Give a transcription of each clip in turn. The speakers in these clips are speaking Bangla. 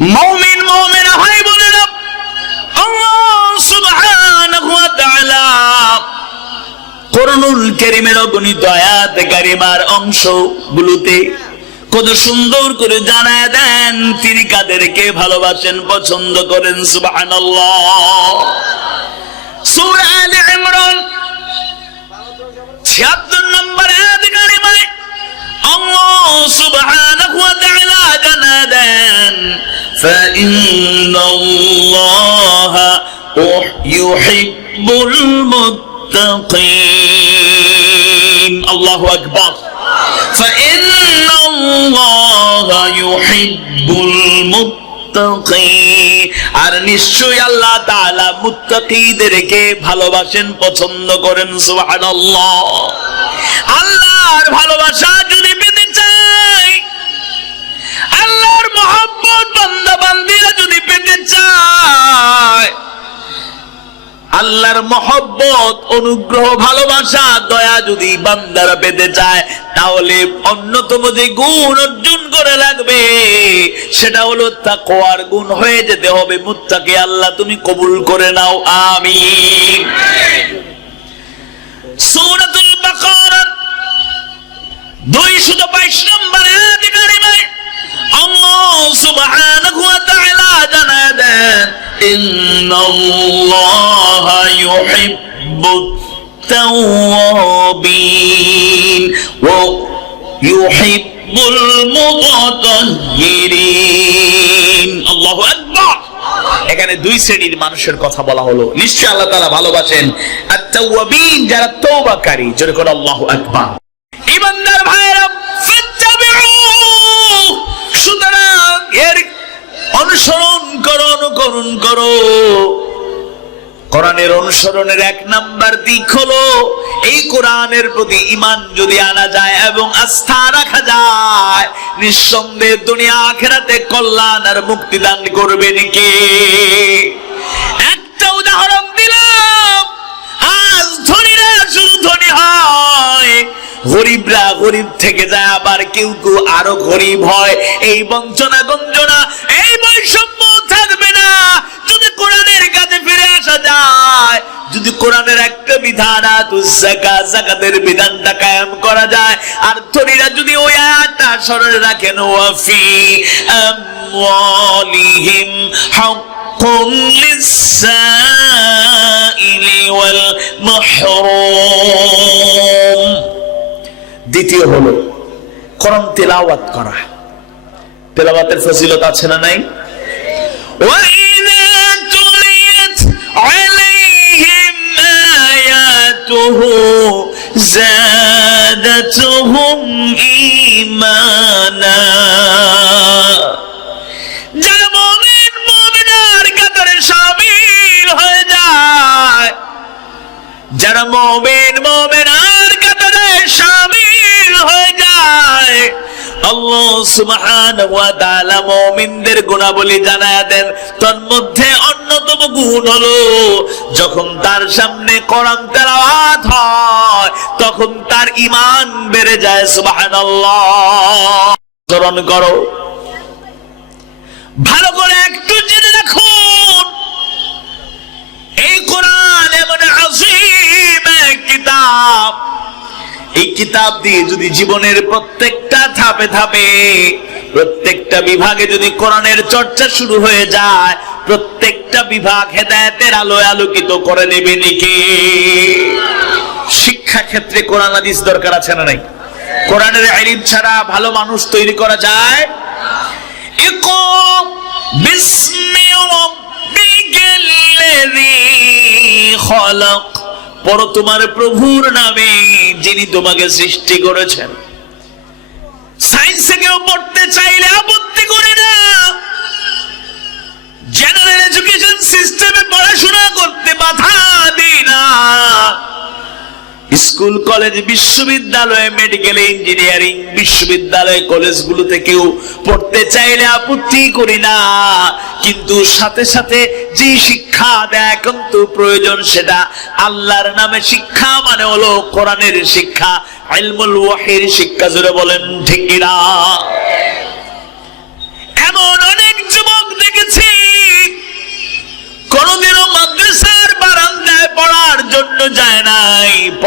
মুমিন মুমিনা ভাই বোনেরা, আল্লাহ সুবহানাহু ওয়া তাআলা কোরআনুল কারীমের অগণিত আয়াত কারিমার অংশগুলোতে কত সুন্দর করে জানায় দেন তিনি কাদেরকে ভালোবাসেন, পছন্দ করেন। সুবহানাল্লাহ। সূরা আলে ইমরান ৭৬ নম্বর আয়াত কারিমায় আল্লাহ সুবহানাহু ওয়া তাআলা জানায় দেন, ফাইন্নাল্লাহা ইউহিব্বুল মুত্তাকিন। আল্লাহু আকবার। ফাইন্নাল্লাহা ইউহিব্বুল মুত্তাকিন। আর নিশ্চয়ই আল্লাহ তাআলা মুত্তাকিদেরকে ভালোবাসেন, পছন্দ করেন। সুবহানাল্লাহ। আল্লাহর ভালোবাসা যদি পেতে চাই, আল্লাহর মহব্বত বান্দা বান্দীরা যদি পেতে চায়, আল্লাহর মহব্বত, অনুগ্রহ, ভালোবাসা, দয়া যদি বান্দারা পেতে চায়, তাহলে অন্যতম যে গুণ অর্জন করে লাগবে সেটা হলো তাকওয়ার গুণ হয়ে যেতে হবে মুত্তাকি। আল্লাহ তুমি কবুল করে নাও, আমিন। সূরাতুল বাকারার 222 নম্বর আয়াত কারিমায় আল্লাহ সুবহানাহু ওয়া তাআলা জানায় দেন, ইন্নাল্লাহা ইউহিব্বুত তাওয়াবিন ওয়া ইউহিব্বুল মুতাতাহহিরিন। আল্লাহু আকবার। এখানে দুই শ্রেণীর মানুষের কথা বলা হলো। নিশ্চয়ই আল্লাহ তাআলা ভালোবাসেন আত-তাওয়াবিন, যারা তওবাকারী। জোরে করে আল্লাহু আকবার। ইমানদার ভাইরা, সুতরাং এর অনুসরণ করো, অনুকরণ করো। কোরআনের অনুসরণের এক নাম্বার দিক হলো এই কোরআনের প্রতি ঈমান যদি আনা যায় এবং আস্থা রাখা যায়, নিঃসন্দেহে দুনিয়া আখিরাতে কল্যাণ আর মুক্তি দান করবেন কে? একটা উদাহরণ দিলাম। আজ ধনীরা শুধু ধনী হয়, গরিবরা গরিব থেকে যায়, আবার কেউ কেউ আরো গরিব হয়। এই বঞ্চনা গঞ্জনা, এই বৈষম্য থাকবে না যদি কোরআনের কাছে ফিরে আসা যায়, যদি কোরআনের একটা বিধান যাকাতের বিধানটা কায়েম করা যায়। আর ধনীরা যদি ওই আয়াতটা স্মরণে রাখেন, ওয়াফি আমওয়ালিহিম হাক্কুন লিস-সাইলি ওয়াল মাহরুম। দ্বিতীয় হলো কোরআন তেলাওয়াত করা। তেলাওয়াতের ফজিলত আছে না নাই? وَإِذَا تُلِيَتْ عَلَيْهِمْ آيَاتُهُ زَادَتْهُمْ إِيمَانًا। যারা মুমিন মুমিনার কাতারে শামিল হয়ে যায়, যারা মুমিন মুমিনার কাতারে শামিল হয়ে যায়, আল্লাহ সুবহানাহু ওয়া তাআলা মুমিনদের গুণাবলী জানায়া দেন। তন্মধ্যে অন্যতম গুণ হলো যখন তার সামনে কোরআন তেলাওয়াত হয় তখন তার ঈমান বেড়ে যায়। সুবহানাল্লাহ। স্মরণ করো, ভালো করে একটু জেনে রাখুন, এই কোরআন এমন আযীম এক কিতাব, এই কিতাব দিয়ে যদি জীবনের প্রত্যেকটা ধাপে ধাপে, প্রত্যেকটা বিভাগে যদি কোরআনের চর্চা শুরু হয়ে যায়, প্রত্যেকটা বিভাগ হেদায়েতের আলোয় আলোকিত করে দেবে নাকি? শিক্ষা ক্ষেত্রে কোরআন হাদিস দরকার আছে না নাই? কোরআনের ইলম ছাড়া ভালো মানুষ তৈরি করা যায়? ইকরা বিসমি রাব্বিকাল্লাযী খালাক। পড়ো তোমার প্রভুর নামে যিনি তোমাকে সৃষ্টি করেছেন। সায়েন্সে কেউ পড়তে চাইলে আপত্তি করে না, জেনারেল এডুকেশন সিস্টেমে পড়াশোনা করতে বাধা দেয় না। স্কুল, কলেজ, বিশ্ববিদ্যালয়, মেডিকেল, ইঞ্জিনিয়ারিং বিশ্ববিদ্যালয়, কলেজগুলোতে কেউ পড়তে চাইলে আপত্তি করি না, কিন্তু সাথে সাথে যে শিক্ষা দেয় কিন্তু প্রয়োজন সেটা আল্লাহর নামে শিক্ষা, মানে হলো কোরআনের শিক্ষা, ইলমুল ওয়াহির শিক্ষা। জোরে বলেন ঠিক কিনা? এমন অনেক যুবক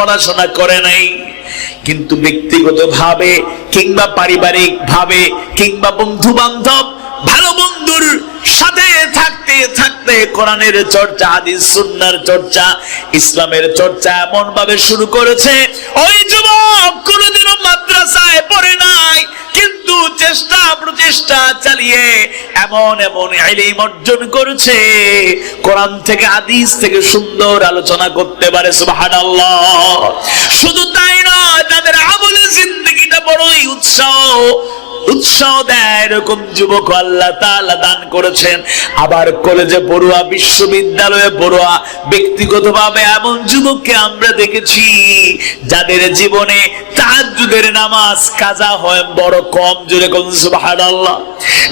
পড়াশোনা করে নাই, কিন্তু ব্যক্তিগতভাবে কিংবা পারিবারিক ভাবে কিংবা বন্ধু বান্ধব ভালো বন্ধুর সাথে থাকতে থাকতে কোরআনের চর্চা, হাদিস সুন্নাহর চর্চা, ইসলামের চর্চা এমন ভাবে শুরু করেছে, ওই যুবক কোনোদিনও মাদ্রাসায় পড়ে নাই, কিন্তু চেষ্টা প্রচেষ্টা চালিয়ে এমন এমন ইলম অর্জন করেছে, কোরআন থেকে হাদিস থেকে সুন্দর আলোচনা করতে পারে। সুবহানাল্লাহ। শুধু তাই নয়, তাদের আমলে জিন্দেগিটা বড়ই উৎসাহ দেয়, এরকম যুবক আল্লাহ তাআলা দান করেছেন। আবার কলেজে পড়ুয়া, বিশ্ববিদ্যালয়ে পড়ুয়া, ব্যক্তিগতভাবে এমন যুবককে আমরা দেখেছি যাদের জীবনে তাহাজ্জুদের নামাজ কাজা হয় বড় কম। জোরে কোন সুবহানাল্লাহ।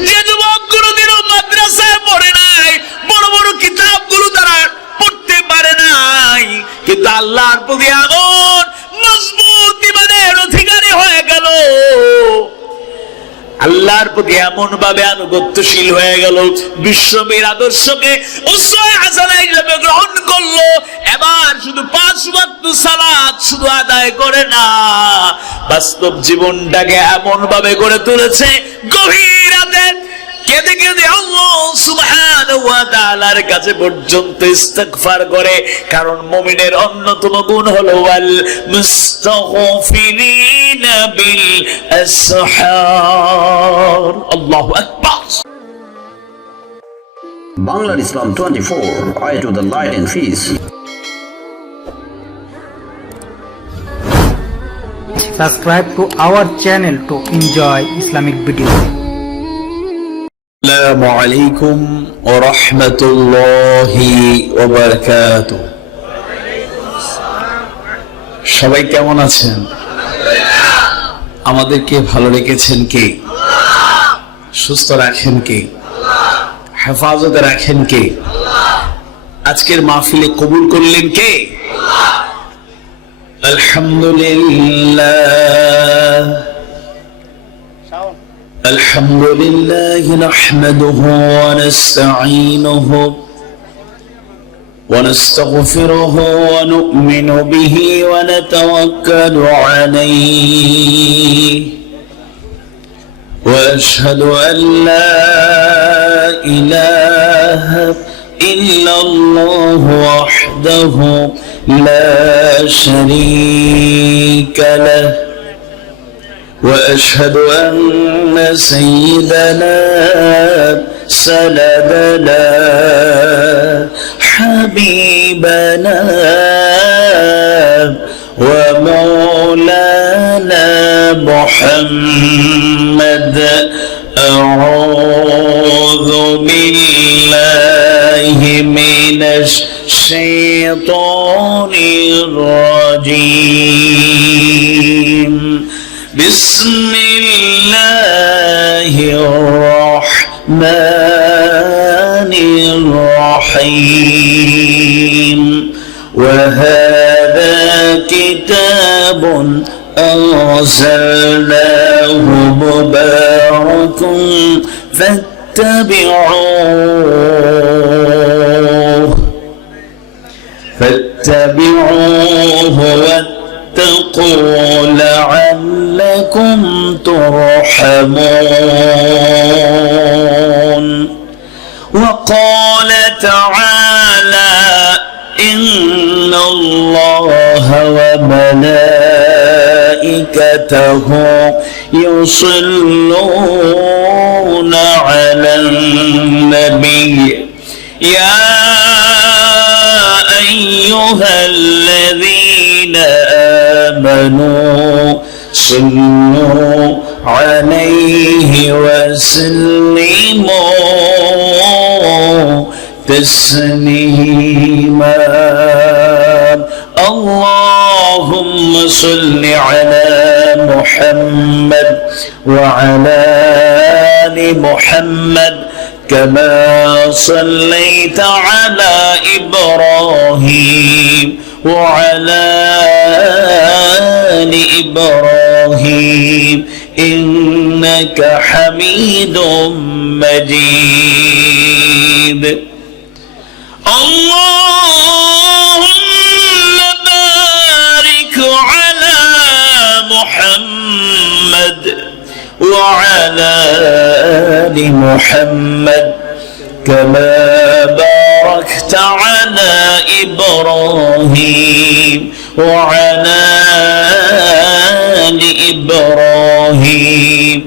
যে যুবক কোনোদিনও মাদ্রাসায় পড়ে নাই, বড় বড় কিতাবগুলো তারা পড়তে পারে নাই, কিন্তু আল্লাহর প্রতি এমন মজবুত ঈমানের অধিকারী হয়ে গেল, আল্লাহর প্রতি এমন ভাবে আনুগত্যশীল হয়ে গেল, বিশ্বনবীর আদর্শকে উসওয়ায়ে হাসানা হিসেবে গ্রহণ করলো। এবার শুধু 5 ওয়াক্ত সালাত শুধু আদায় করে না, বাস্তব জীবনটাকে এমন ভাবে গড়ে তুলেছে, গভীর রাতে কেঁদে কেঁদে আল্লাহ সুবহানাহু ওয়া তাআলার কাছে পর্যন্ত ইস্তিগফার করে। কারণ মুমিনের অন্যতম গুণ হলো ওয়াল মুস্তাগফিরিনা বিল আসহার। আল্লাহু আকবার। Bangla Islam 24, eye to the light and peace. Subscribe to our channel to enjoy Islamic videos. আসসালামু আলাইকুম ওয়া রাহমাতুল্লাহি ওয়া বারাকাতুহু। সবাই কেমন আছেন? আমাদেরকে ভালো রেখেছেন কে? সুস্থ রাখেন কে? হেফাজতে রাখেন কে? আজকের মাহফিলে কবুল করলেন কে? আলহামদুলিল্লাহ। الحمد لله نحمده ونستعينه ونستغفره ونؤمن به ونتوكل عليه وأشهد أن لا إله إلا الله وحده لا شريك له وأشهد أن سيدنا سندنا حبيبنا ومولانا محمد أعوذ بالله من الشيطان الرجيم بسم الله الرحمن الرحيم وهذا كتاب أنزلناه مبارك فاتبعوه واتقوا لعلكم ترحمون وقال تعالى إن الله وملائكته يصلون على النبي يا أيها الذين آمنوا صلوا عليه وسلموا تسليما اللهم صل على محمد وعلى آل محمد كما صليت على إبراهيم وعلى آل إبراهيم إنك حميد مجيد اللهم بارك وعلى آل محمد كما باركت على إبراهيم وعلى آل إبراهيم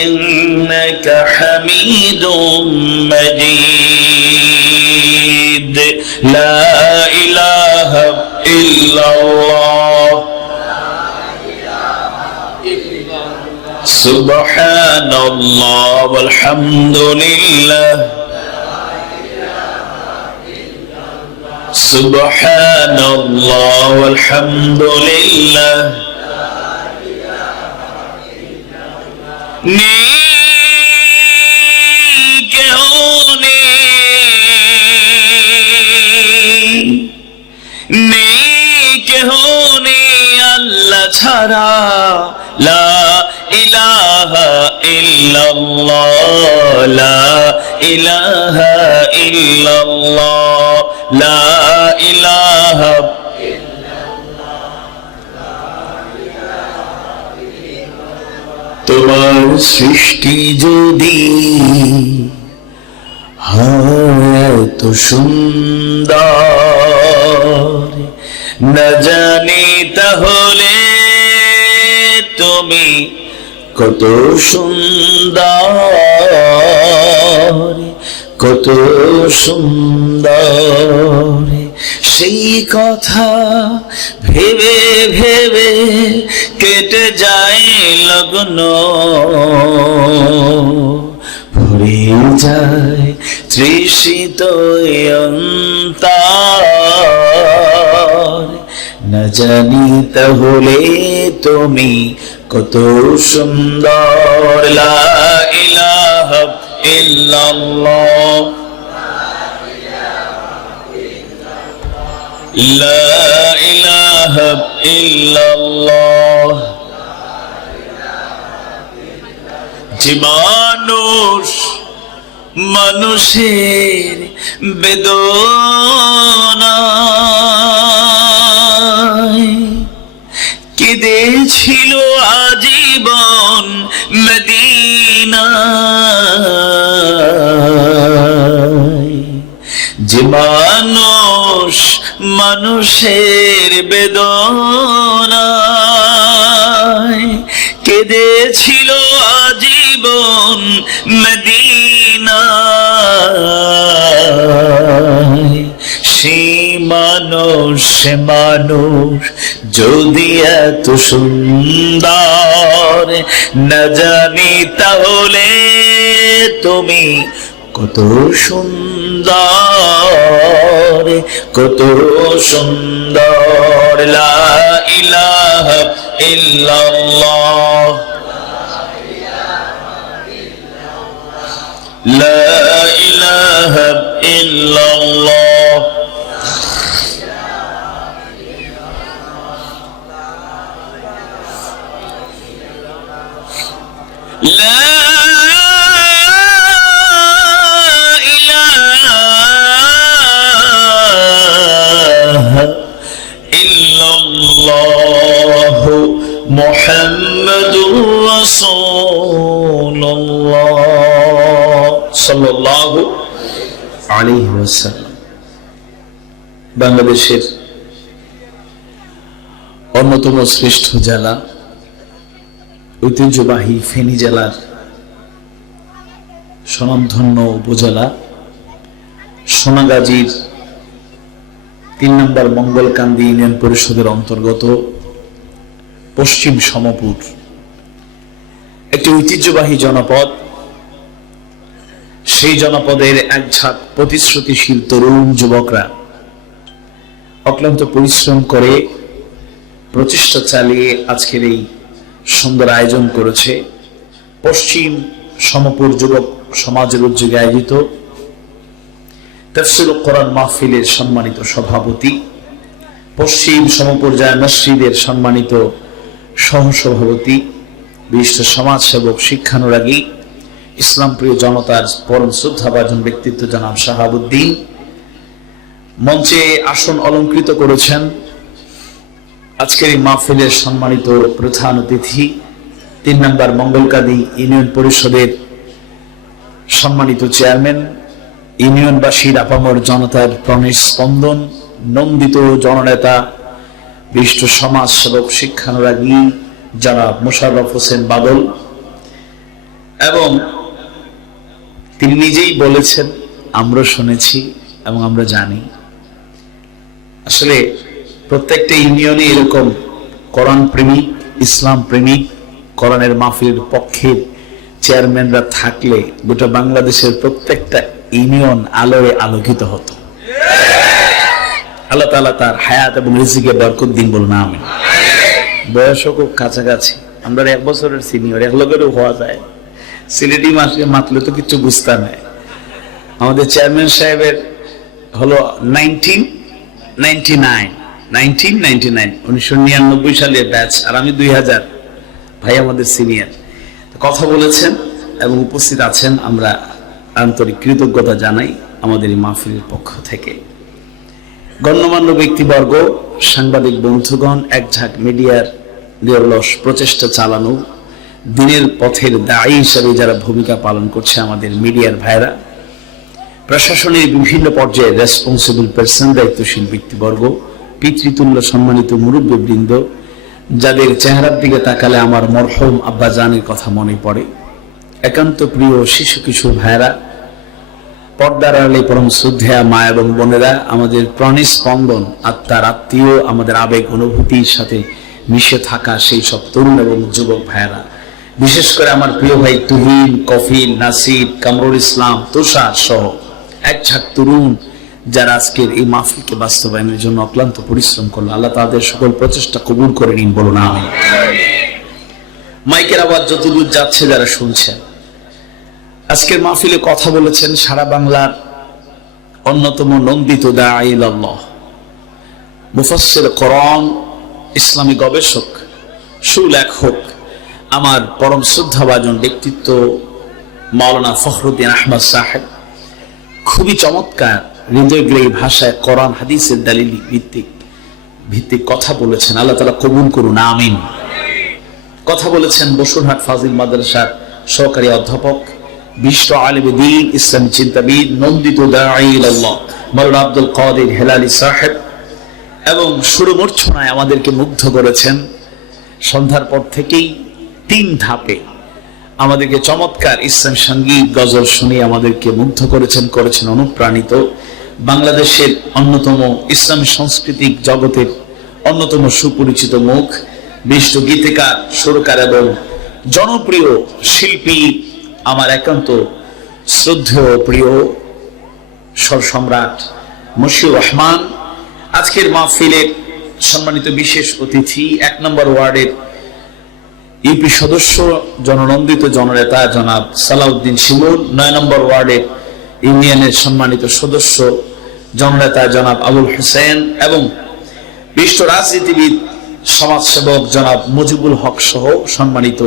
إنك حميد مجيد لا إله إلا الله سبحان الله والحمد لله سبحان الله والحمد لله নেই কেহ নেই আল্লাহ ছাড়া লা ইলাহা ইল্লাল্লাহ লা ইলাহা ইল্লাল্লাহ লা ইলাহা তোমার সৃষ্টি যদি হয় তো সুন্দর না জানি তাহলে তুমি কত সুন্দর কত সুন্দর সেই কথা ভেবে ভেবে কেটে যায় লগ্ন ভরে যায় তৃষিত অন্তর না জানি তাহলে তুমি কত সুন্দর লা ইলাহা ইল্লাল্লাহ লা ইলাহা ইল্লাল্লাহ যে মানুষ মানুষের বেদনায় কেঁদেছিল আজীবন মদিনায় যে মানুষ মানুষের বেদনায় কেঁদেছিল আজীবন মদিনায় সেই মানুষ যদি এত সুন্দর না জানি তাহলে তুমি কত সুন্দর কত সুন্দর লা ইলাহা ইল্লাল্লাহ লা ইলাহা ইল্লাল্লাহ লা মুহাম্মাদুর রাসূলুল্লাহ সাল্লাল্লাহু আলাইহি ওয়াসাল্লাম। বাংলাদেশের অন্যতম শ্রেষ্ঠ জেলা ঐতিহ্যবাহী ফেনী জেলার স্বনামধন্য উপজেলা সোনাগাজীর 3 নম্বর মঙ্গলকান্দি ইউনিয়ন পরিষদের অন্তর্গত পশ্চিম সমপুর একটি ঐতিহ্যবাহী জনপদ। সেই জনপদের একঝাঁক প্রতিশ্রুতিশীল তরুণ যুবকরা অক্লান্ত পরিশ্রম করে প্রচেষ্টা চালিয়ে আজকের এই সুন্দর আয়োজন করেছে। পশ্চিম সমপুর যুবক সমাজের উদ্যোগে আয়োজিত তাফসীরুল কোরআন মাহফিলের সম্মানিত সভাপতি, পশ্চিম সমপুর জামে মসজিদের সম্মানিত সহসভাপতি, বিশিষ্ট সমাজসেবক, শিক্ষানুরাগী, ইসলামপ্রিয় জনতার পরম শ্রদ্ধাভাজন ব্যক্তিত্ব জনাব শাহাবুদ্দিন মঞ্চে আসন অলঙ্কৃত করেছেন। আজকের এই মাহফিলের সম্মানিত প্রধান অতিথি 3 নম্বর মঙ্গলকাদি ইউনিয়ন পরিষদের সম্মানিত চেয়ারম্যান, ইউনিয়নবাসীর আপামর জনতার প্রাণের স্পন্দন, নন্দিত জননেতা, বিশিষ্ট সমাজ সেবক, শিক্ষানুরাগী জনাব মোশাররফ হোসেন বাদল। এবং তিনি নিজেই বলেছেন, আমরা শুনেছি এবং আমরা জানি, আসলে প্রত্যেকটা ইউনিয়নে এরকম কোরআন প্রেমিক, ইসলাম প্রেমিক, কোরআনের মাহফিলের পক্ষের চেয়ারম্যানরা থাকলে গোটা বাংলাদেশের প্রত্যেকটা ইউনিয়ন আলোয় আলোকিত হতো। আল্লাহ তাআলা তার হায়াত এবং রিজিকে বরকত দিন, বলুন আমিন। বয়সও খুব কাছাকাছি, আমরা 1 বছরের সিনিয়র, এক লগেরও হওয়া যায়। সিলেটি মাতলে তো কিছু বুঝতে নাই। আমাদের চেয়ারম্যান সাহেবের হলো 1999 সালের ব্যাচ, আর আমি 2000। ভাই আমাদের সিনিয়র কথা বলেছেন এবং উপস্থিত আছেন, আমরা আন্তরিক কৃতজ্ঞতা জানাই আমাদের এই মাহফিলের পক্ষ থেকে। গণ্যমান্য ব্যক্তিবর্গ, সাংবাদিক বন্ধুগণ, এক ঝাঁক মিডিয়ার নিরলস প্রচেষ্টা চালানো, দিনের পথের দায়ী হিসেবে যারা ভূমিকা পালন করছে আমাদের মিডিয়ার ভাইরা, প্রশাসনের বিভিন্ন পর্যায়ে রেসপন্সিবল পারসন, দায়িত্বশীল ব্যক্তিবর্গ, পিতৃতুল্য সম্মানিত মুরব্বীবৃন্দ, যাদের চেহারার দিকে তাকালে আমার মরহুম আব্বা জানের কথা মনে পড়ে, একান্ত প্রিয় শিশু কিশোর ভাইরা, পর্দার আড়ালে পরম শ্রদ্ধেয়া মা এবং বোনেরা, আমাদের প্রাণের স্পন্দন, আত্মার আত্মীয়, আমাদের আবেগ অনুভূতির সাথে মিশে থাকা সেই সব তরুণ এবং যুবক ভাইরা, বিশেষ করে আমার প্রিয় ভাই তুহিন, কফিল, নাসির, কামরুল ইসলাম, তুষার সহ এক ঝাঁক তরুণ যারা আজকের এই মাহফিলকে বাস্তবায়নের জন্য অক্লান্ত পরিশ্রম করলো, আল্লাহ তাদের সকল প্রচেষ্টা কবুল করে নিন, বলুন আমিন। মাইকের আওয়াজ যতদূর যাচ্ছে যারা শুনছেন, আজকের মাহফিলে কথা বলেছেন সারা বাংলার অন্যতম নন্দিত দাঈ ইলাল্লাহ, মুফাসসির কোরআন, ইসলামী গবেষক, সুলেখক, আমার পরম শ্রদ্ধাভাজন ব্যক্তিত্ব মাওলানা ফখরুদ্দিন আহমদ সাহেব। খুবই চমৎকার হৃদয়গ্রাহী ভাষায় কোরআন হাদিসের দালিল ভিত্তিক কথা বলেছেন, আল্লাহ তাআলা কবুল করুন, আমিন। কথা বলেছেন বসুরহাট ফাজিল মাদ্রাসার সহকারী অধ্যাপক, বিশিষ্ট আলেমে দ্বীন, ইসলামী চিন্তাবিদ, নন্দিত দাঈ ইলাল্লাহ মাওলানা আব্দুল কাদের হেলালি সাহেব। এবং সুরমূর্ছনায় আমাদেরকে মুগ্ধ করেছেন। সন্ধ্যার পর থেকেই 3 ধাপে আমাদেরকে চমৎকার ইসলাম সঙ্গীত, গজল শুনে আমাদেরকে মুগ্ধ করেছেন অনুপ্রাণিত। বাংলাদেশের অন্যতম ইসলামী সাংস্কৃতিক জগতের অন্যতম সুপরিচিত মুখ, বিশিষ্ট গীতিকার, সুরকার এবং জনপ্রিয় শিল্পী, আমার একান্ত শ্রদ্ধেয় প্রিয় স্বর সম্রাট মশিউর রহমান। আজকের মাহফিলের সম্মানিত বিশেষ অতিথি, 1 নম্বর ওয়ার্ডের ইউপি সদস্য, জননন্দিত জননেতা জনাব সালাউদ্দিন শিমুল, 9 নম্বর ওয়ার্ডের ইউনিয়নের সম্মানিত সদস্য জননেতা জনাব আবুল হোসেন, এবং বিশিষ্ট রাজনীতিবিদ, সমাজসেবক জনাব মুজিবুল হক সহ সম্মানিত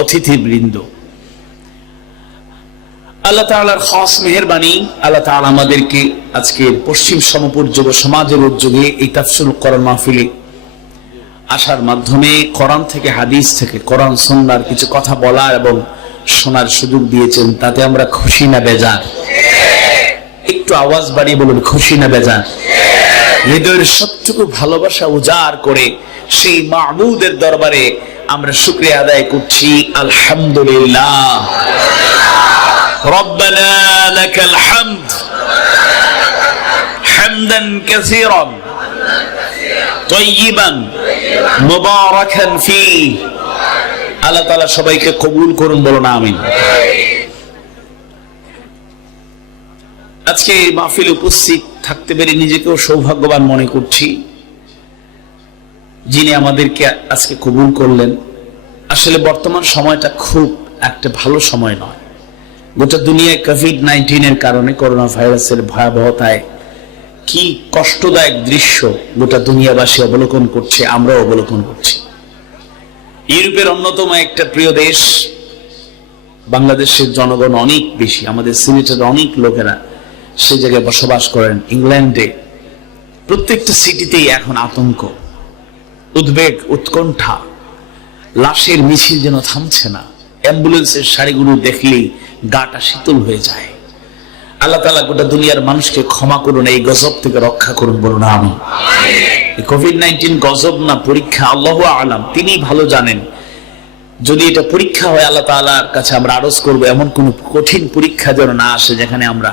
অতিথিবৃন্দ। আল্লাহ তাআলার খাস মেহেরবানি, আল্লাহ তাআলা আমাদেরকে আজকের পশ্চিম সমপুর যুব সমাজের উদ্যোগে এই তাফসীরুল কোরআন মাহফিলে আসার মাধ্যমে কোরআন থেকে, হাদিস থেকে, কোরআন সুন্নাহর কিছু কথা বলার এবং শোনার সুযোগ দিয়েছেন। তাতে আমরা খুশি না বেজার? একটু আওয়াজ বাড়িয়ে বলুন, খুশি না বেজার? হৃদয়ের সবটুকু ভালোবাসা উজাড় করে সেই মাহবুদের দরবারে আমরা শুকরিয়া আদায় করছি, আলহামদুলিল্লাহ। রব্বানা লাকাল হামদ হামদান কাসীরান তাইয়িবান মুবারাকান ফীহি। আল্লাহ তাআলা সবাইকে কবুল করুন, বলুন আমিন। আজকে এই মাহফিলে উপস্থিত থাকতে পেরে নিজেকেও সৌভাগ্যবান মনে করছি, যিনি আমাদেরকে আজকে কবুল করলেন। আসলে বর্তমান সময়টা খুব একটা ভালো সময় নয়। গোটা দুনিয়ায় কোভিড-19 কারণে, করোনা ভাইরাসের ভয়াবহতায় কি কষ্টদায়ক দৃশ্য গোটা দুনিয়াবাসী অবলোকন করছে, আমরাও অবলোকন করছি। ইউরোপের অন্যতম একটা প্রিয় দেশ বাংলাদেশের জনগণ অনেক বেশি, আমাদের সিলেটের অনেক লোকেরা সে জায়গায় বসবাস করেন। ইংল্যান্ডে প্রত্যেকটা সিটিতেই এখন আতঙ্ক, উদ্বেগ, উৎকণ্ঠা। লাশের মিছিল যেন থামছে না, অ্যাম্বুলেন্সের সারিগুলো দেখলেই গাটা শীতল হয়ে যায়। আল্লাহ তাআলা গোটা দুনিয়ার মানুষকে ক্ষমা করুন, এই গজব থেকে রক্ষা করুন, বলুন আমিন। কোভিড-19 গজব না পরীক্ষা, আল্লাহু আলাম, তিনি ভালো জানেন। যদি এটা পরীক্ষা হয়, আল্লাহ তাআলার কাছে আমরা আরজ করব এমন কোন কঠিন পরীক্ষা যেন না আসে যেখানে আমরা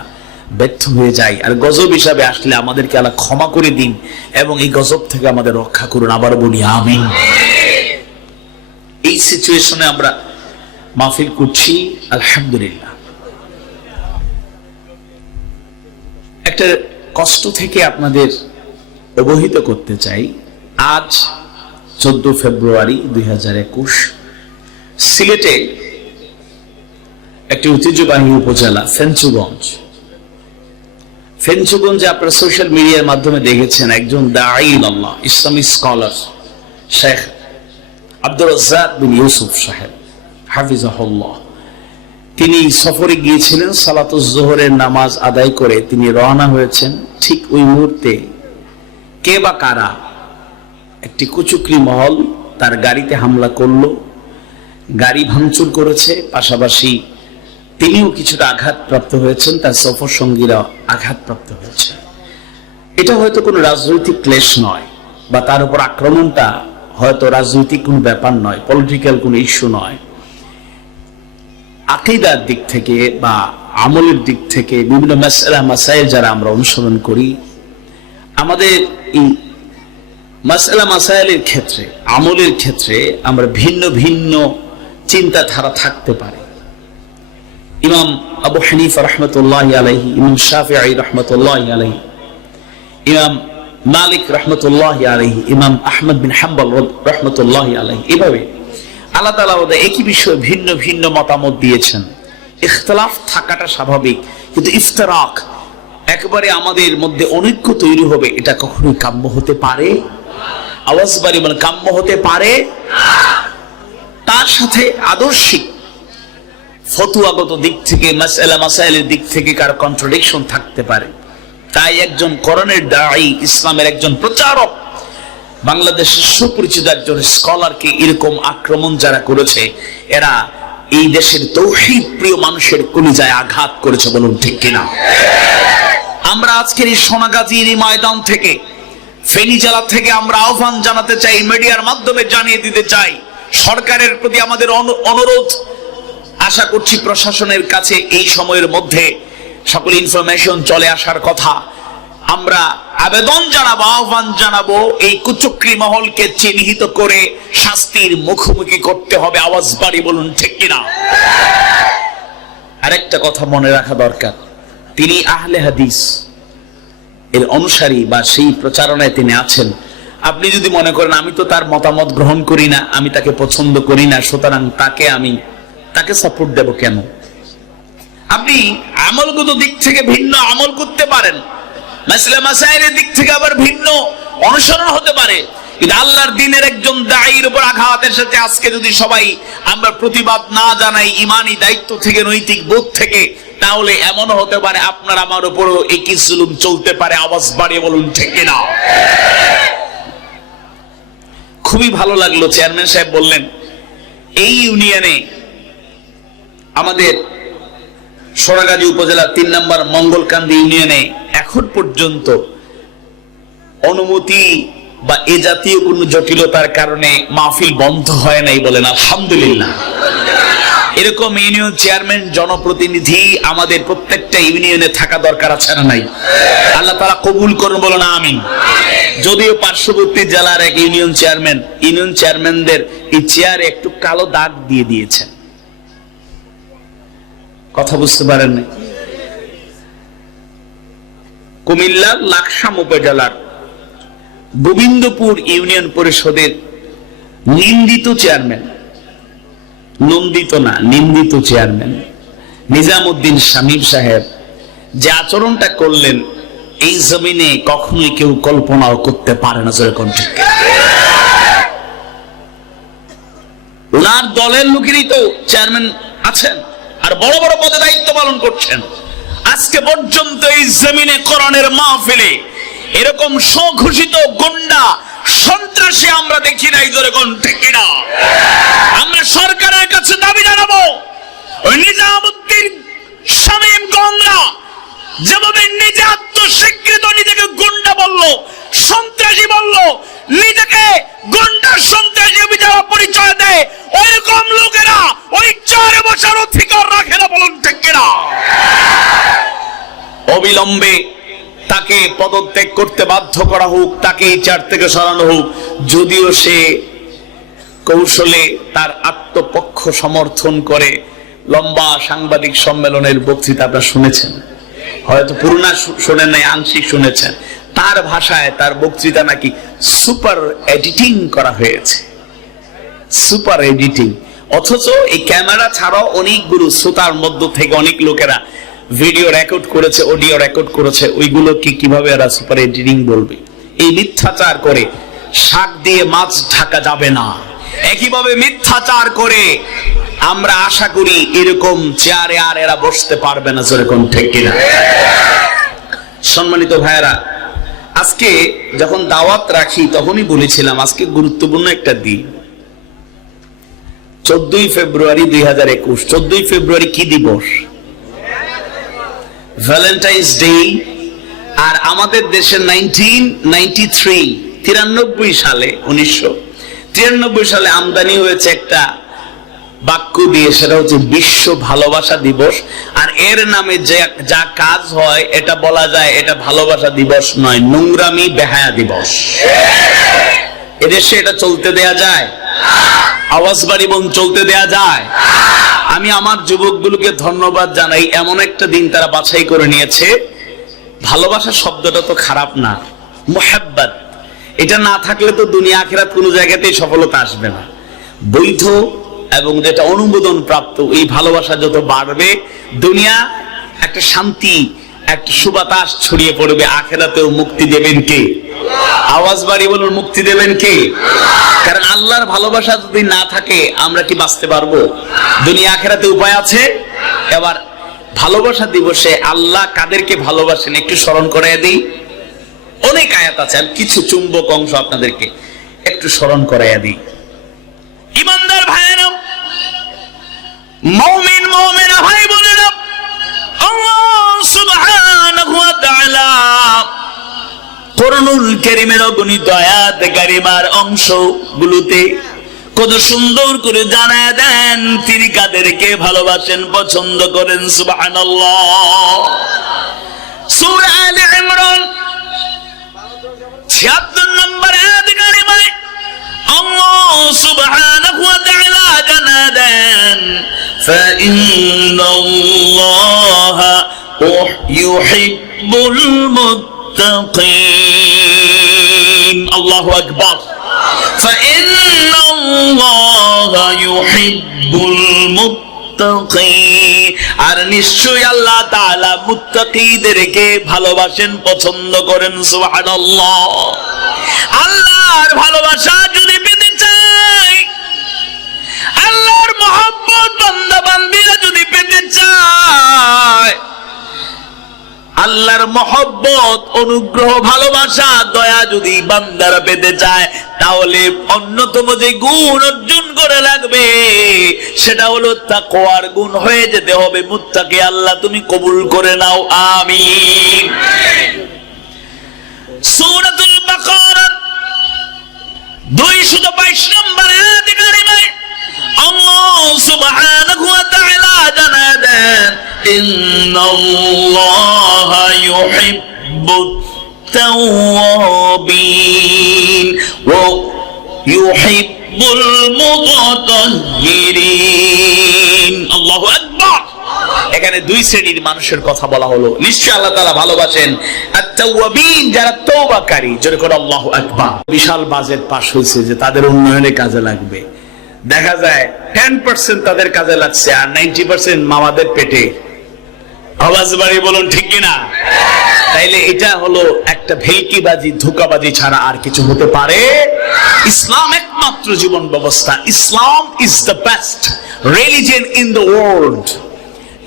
ব্যর্থ হয়ে যাই। আর গজব হিসাবে আসলে আমাদেরকে আল্লাহ ক্ষমা করে দিন এবং এই গজব থেকে আমাদের রক্ষা করুন, আবার বলি আমিন। এই সিচুয়েশনে আমরা মাহফিল করছি, আলহামদুলিল্লাহ। একটা কষ্ট থেকে আপনাদের অবহিত করতে চাই। আজ 14 ফেব্রুয়ারি 2021 সিলেটে একটি ঐতিহ্যবাহী উপজেলা ফেঞ্চুগঞ্জে আপনারা সোশ্যাল মিডিয়ার মাধ্যমে দেখেছেন একজন দাঈ আল্লাহ, ইসলামিক স্কলার শেখ আব্দুর রাজ্জাক বিন ইউসুফ সাহেব হাফিজাহুল্লাহ, তিনি সফরে গিয়েছিলেন। সালাতুজ যোহরের নামাজ আদায় করে তিনি রওনা হয়েছেন। ঠিক ওই মুহূর্তে কে বা কারা একটি কুচক্রী মহল তার গাড়িতে হামলা করলো, গাড়ি ভাঙচুর করেছে, পাশাপাশি তিনিও কিছুটা আঘাতপ্রাপ্ত হয়েছেন, তার সফর সঙ্গীরা আঘাতপ্রাপ্ত হয়েছে। এটা হয়তো কোনো রাজনৈতিক ক্লেশ নয়, বা তার উপর আক্রমণটা হয়তো রাজনৈতিক কোনো ব্যাপার নয়, পলিটিক্যাল কোনো ইস্যু নয়। আকীদার দিক থেকে বা আমলের দিক থেকে বিভিন্ন মাসআলা মাসাইল যারা আমরা অনুসরণ করি, আমাদের এই মাসআলা মাসাইলের ক্ষেত্রে, আমলের ক্ষেত্রে আমরা ভিন্ন ভিন্ন চিন্তাধারা থাকতে পারে। ইমাম আবু হানিফা রাহমাতুল্লাহি আলাইহি, ইমাম শাফিঈ রাহমাতুল্লাহি আলাইহি, ইমাম মালিক রাহমাতুল্লাহি আলাইহি, ইমাম আহমদ বিন হাম্বল রাহমাতুল্লাহি আলাইহি, এভাবে আল্লাহ তাআলা ওদের একই বিষয়ে ভিন্ন ভিন্ন মতামত দিয়েছেন। ইখতিলাফ থাকাটা স্বাভাবিক, কিন্তু ইফতিরাক, একবারে আমাদের মধ্যে অনৈক্য তৈরি হবে, এটা কখনোই কাম্য হতে পারে? আওয়াজ বাড়ি বলেন, কাম্য হতে পারে? তার সাথে আদর্শিক ফতুয়াগত দিক থেকে, মাসআলা মাসাইলের দিক থেকে কার কন্ট্রাডিকশন থাকতে পারে। তাই একজন কোরআনের দাঈ, ইসলামের একজন প্রচারক, বাংলাদেশের সুপরিচিত একজন স্কলারকে এরকম আক্রমণ যারা করেছে, এরা এই দেশের তৌহিদ প্রিয় মানুষের কলিজায় আঘাত করেছে, বলুন ঠিক কিনা? আমরা আজকের এই সোনাগাজীর এই ময়দান থেকে, ফেনী জেলা থেকে আমরা আহ্বান জানাতে চাই, মিডিয়ার মাধ্যমে জানিয়ে দিতে চাই, সরকারের প্রতি আমাদের অনুরোধ। আশা করছি প্রশাসনের কাছে এই সময়ের মধ্যে সকল ইনফরমেশন চলে আসার কথা। আমরা আবেদন জানাবো, আহ্বান জানাবো, এই কুচক্রী মহলকে চিহ্নিত করে শাস্তির মুখোমুখি করতে হবে। আওয়াজ বাড়ি বলুন ঠিক কিনা? আরেকটা কথা মনে রাখা দরকার, তিনি আহলে হাদিস এর অনুসারী বা সেই প্রচারণায় তিনি আছেন। আপনি যদি মনে করেন আমি তো তার মতামত গ্রহণ করি না, আমি তাকে পছন্দ করি না, সুতরাং তাকে সাপোর্ট দেব কেন? আপনি আমলগত দিক থেকে ভিন্ন আমল করতে পারেন, মাসআলা মাসাইলের দিক থেকে আবার ভিন্ন অনুসরণ হতে পারে, কিন্তু আল্লাহর দ্বীনের একজন দাঈর উপর আঘাত এসেছে। আজকে যদি সবাই আমরা প্রতিবাদ না জানাই ঈমানি দায়িত্ব থেকে, নৈতিক বোধ থেকে, তাহলে এমন হতে পারে আপনার আমার উপরও একই জুলুম চলতে পারে। আওয়াজ বাড়িয়ে বলুন ঠিক কিনা? খুবই ভালো লাগলো চেয়ারম্যান সাহেব বললেন এই ইউনিয়নে আমাদের সোনাগাজী উপজেলার 3 নম্বর মঙ্গলকান্দি ইউনিয়নে এখন পর্যন্ত অনুমতি বা এ জাতীয় কোন জটিলতার কারণে মাহফিল বন্ধ হয় নাই, বলেন আলহামদুলিল্লাহ। এরকম ইউনিয়ন চেয়ারম্যান, জনপ্রতিনিধি আমাদের প্রত্যেকটা ইউনিয়নে থাকা দরকার আছে না নাই? আল্লাহ তাআলা কবুল করুন, বলেন আমিন। যদিও পার্শ্ববর্তী জেলার এক ইউনিয়ন চেয়ারম্যানদের এই চেয়ারে একটু কালো দাগ দিয়ে দিয়েছেন, কথা বুঝতে পারেন না? কুমিল্লার লাকসাম উপজেলার গোবিন্দপুর ইউনিয়ন পরিষদের নিন্দিত চেয়ারম্যান নিজামউদ্দিন শামীম সাহেব যে আচরণটা করলেন, এই জমিনে কখনোই কেউ কল্পনাও করতে পারে না। ওনার দলের লোকেরই তো চেয়ারম্যান আছেন আর বড় বড় পদে দায়িত্ব পালন করছেন। আজকে পর্যন্ত এই জমিনে কোরআনের মাহফিলে এরকম স্বঘোষিত গুন্ডা সন্ত্রাসী আমরা দেখি নাই, জোরে কোন ঠিক কিনা? আমরা সরকারের কাছে দাবি জানাবো, ওই নিজামুদ্দিন শামীম গংরা যেভাবে নিজে আত্মস্বীকৃত, নিজেকে গুন্ডা বলল, সন্ত্রাসী বলল, নিজেকে গুন্ডা সন্ত্রাসী অভিযোগ পরিচয় দেয়, ওইরকম লোকেরা ওই 4 বছর অধিকার রাখে না, বলুন ঠিক কিনা? অবিলম্বে তাকে পদত্যাগ করতে বাধ্য করা হোক, তাকে এই চেয়ার থেকে সরানো হোক। যদিও সে কৌশলে তার আত্মপক্ষ সমর্থন করে লম্বা সাংবাদিক সম্মেলনের বক্তৃতা আপনারা শুনেছেন, হয়তো পুরোনা শোনেন নাই, আংশিক শুনেছেন। তার ভাষায় তার বক্তৃতা নাকি সুপার এডিটিং করা হয়েছে, সুপার এডিটিং। অথচ এই ক্যামেরা ছাড়াও অনেকগুলো শ্রোতার মধ্য থেকে অনেক লোকেরা ভিডিও রেকর্ড করেছে, অডিও রেকর্ড করেছে, ওইগুলোকে কিভাবে এরা সুপার এডিটিং বলবে? এই মিথ্যাচার করে শাক দিয়ে মাছ ঢাকা যাবে না। একইভাবে মিথ্যাচার করে আমরা আশা করি এরকম চেয়ারে আর এরা বসতে পারবে না, যেরকম ঠিক কিনা? সম্মানিত ভাইয়েরা, আজকে যখন দাওয়াত রাখি তখনই বলেছিলাম আজকে গুরুত্বপূর্ণ একটা দিন, 14ই ফেব্রুয়ারি 2021। 14ই ফেব্রুয়ারি কি দিবস? Valentine's day. আর আমাদের দেশের 1993 সালে 1993 সালে আমদানি হয়েছে একটা বাক্য দিয়ে, সেটা হচ্ছে বিশ্ব ভালোবাসা দিবস। আর এর নামে যা কাজ হয় এটা বলা যায় এটা ভালোবাসা দিবস নয়, নোংরামি বেহায়া দিবস। এদেশে এটা চলতে দেয়া যায়? আওয়াজ বাড়ি বোন, চলতে দেয়া যায়? আমি আমার যুবকগুলোকে ধন্যবাদ জানাই, এমন একটা দিন তারা বাছাই করে নিয়েছে। ভালোবাসা শব্দটা তো খারাপ না, মুহাব্বত, এটা না থাকলে তো দুনিয়া আখিরাত কোনো জায়গাতেই সফলতা আসবে না। বৈধ এবং যেটা অনুমোদন প্রাপ্ত এই ভালোবাসা যত বাড়বে, দুনিয়া একটা শান্তি, একটা সুবাতাস ছড়িয়ে পড়বে, আখিরাতেও মুক্তি দেবেন কে? আওয়াজ বাড়ি বলুন, মুক্তি দেবেন কে? কারণ আল্লাহর ভালোবাসা যদি না থাকে আমরা কি বাঁচতে পারবো? দুনিয়া আখিরাতে উপায় আছে? এবার ভালোবাসা দিবসে আল্লাহ কাদেরকে ভালোবাসেন একটু স্মরণ করাইয়া দিই। অনেক আয়াত আছে, আমি কিছু চুম্বক অংশ আপনাদেরকে একটু স্মরণ করাইয়া দিই। ইমানদার ভাইয়েরা, মুমিন মুমিনা ভাই বোনেরা, আল্লাহ সুবহানাহু ওয়া তাআলা কোরআনুল কারীমের অগণিত আয়াত কারিমার অংশগুলোতে কত সুন্দর করে জানায় দেন তিনি কাদেরকে ভালোবাসেন, পছন্দ করেন। সুবহানাল্লাহ। সূরা আলে ইমরান 76 নম্বর আয়াত কারিমায় আল্লাহ সুবহানাহু ওয়া তাআলা জানায় দেন, ফাইন্নাল্লাহা ইউহিব্বুল মুত্তাকিন। আল্লাহু আকবার। ফাইন্নাল্লাহা ইউহিব্বুল মুত্তাকিন। আর নিশ্চয়ই আল্লাহ তাআলা মুত্তাকিদেরকে ভালোবাসেন, পছন্দ করেন। সুবহানাল্লাহ। আল্লাহর ভালোবাসা যদি পেতে চাই, আল্লাহর মহব্বত বান্দা বান্দীরা যদি পেতে চায়, আল্লাহর মহব্বত, অনুগ্রহ, ভালোবাসা, দয়া যদি বান্দারা পেতে চায়, তাহলে অন্যতম যে গুণ অর্জন করে লাগবে সেটা হলো তাকওয়ার গুণ হয়ে যেতে হবে মুত্তাকি। আল্লাহ তুমি কবুল করে নাও, আমিন। সূরাতুল বাকারা 222 নম্বর আয়াত কারিমায় আল্লাহ সুবহানাহু ওয়া তাআলা জানায় দেন, ইন্নাল্লাহা ইউহিব্বুত তাওয়াবিন ওয়া ইউহিব্বুল মুতাতাহহিরিন। আল্লাহু আকবার। এখানে দুই শ্রেণীর মানুষের কথা বলা হলো। নিশ্চয়ই আল্লাহ তাআলা ভালোবাসেন আত-তাওয়াবিন, যারা তওবাকারী। জোরে করে আল্লাহু আকবার। বিশাল বাজেট পাস হয়েছে যে তাদের উন্নয়নে কাজে লাগবে। দেখা যায় 10% তাদের কাজে লাগছে আর 90% মামাদের পেটে। আওয়াজ বাড়ি বলুন, ঠিক কিনা? তাইলে এটা হলো একটা ভেলকিবাজি, ধোঁকাবাজি ছাড়া আর কিছু হতে পারে? ইসলাম একমাত্র জীবন ব্যবস্থা। Islam is the best religion in the world.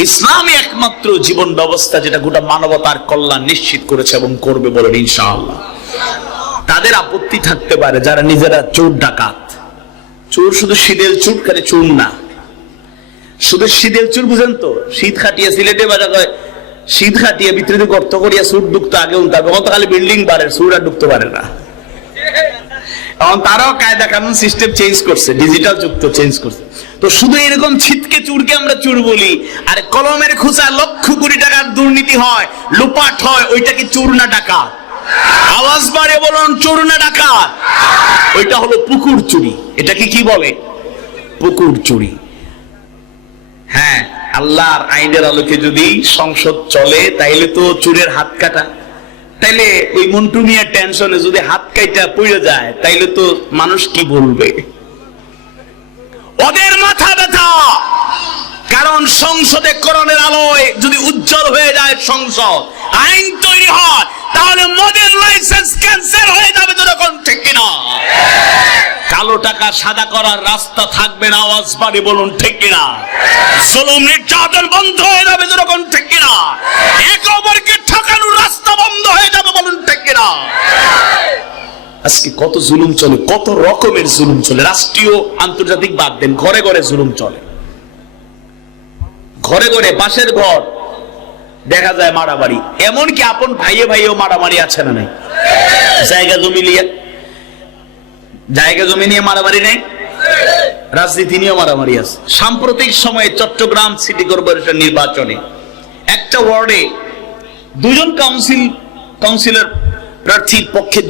ইসলামই একমাত্র জীবন ব্যবস্থা যেটা গোটা মানবতার কল্যাণ নিশ্চিত করেছে এবং করবে, বলেন ইনশাআল্লাহ। তাদের আপত্তি থাকতে পারে যারা নিজেরা চোর ডাকাত। চোর শুধু শীতের চুর করে চুর না, শুধু শীতের চুর বুঝেন তো, শীত খাটিয়ে সিলেটে বাজা করে শীত খাটিয়ে ভিতরে গর্ত করিয়া সুর ঢুকতো আগে উল্টাবে, কত খালি বিল্ডিং বাড়ে সুর আর ঢুকতে পারে না। এখন তারাও কায়দা কানুন সিস্টেম চেঞ্জ করছে, ডিজিটাল যুক্ত চেঞ্জ করছে। তো শুধু এরকম ছিটকে চুরকে আমরা চুর বলি, আর কলমের খোঁচা লক্ষ কোটি টাকার দুর্নীতি হয়, লুপাট হয়, ওইটা কি চুর না ডাকাত? আওয়াজ বাড়ে বলুন, চোর না ডাকাত? ওইটা হলো পুকুর চুরি। এটাকে কি বলে? পুকুর চুরি। হ্যাঁ, আল্লাহর আইনের আলোকে যদি সংসদ চলে তাইলে তো চুরের হাত কাটা, তাইলে ওই মন্টু মিয়ার টেনশনে যদি হাত কাটা পড়ে যায় তাইলে তো মানুষ কি বলবে? ওদের মাথা ব্যথা, কারণ সংসদে কোরআনের আলোয় যদি উজ্জ্বল হয়ে যায় সংসদ, আইন তৈরি হয়, তাহলে মদের লাইসেন্স ক্যান্সেল হয়ে যাবে। যখন ঠিক কিনা? কালো টাকা সাদা করার রাস্তা থাকবে না, আওয়াজ বাড়ি বলুন ঠিক কিনা? জুলুম নির্যাতন বন্ধ হয়ে যাবে যখন ঠিক কিনা? একে অপরকে ঠকানোর রাস্তা বন্ধ হয়ে যাবে বলুন ঠিক কিনা? আজকে কত জুলুম চলে, কত রকমের জুলুম চলে, রাষ্ট্রীয় আন্তর্জাতিক বাদ দেন, ঘরে ঘরে জুলুম চলে। ঘরে ঘরে বাসের ঘর দেখা যায় মারামারি, এমনকি আপন ভাইয়ে ভাইয়েও মারামারি আছে না নাই? জায়গা জমি নিয়ে মারামারি নেই? রাজনীতি নিয়ে মারামারি আছে। সাম্প্রতিক সময়ে চট্টগ্রাম সিটি কর্পোরেশন নির্বাচনে একটা ওয়ার্ডে দুজন কাউন্সিলর প্রার্থীর পক্ষে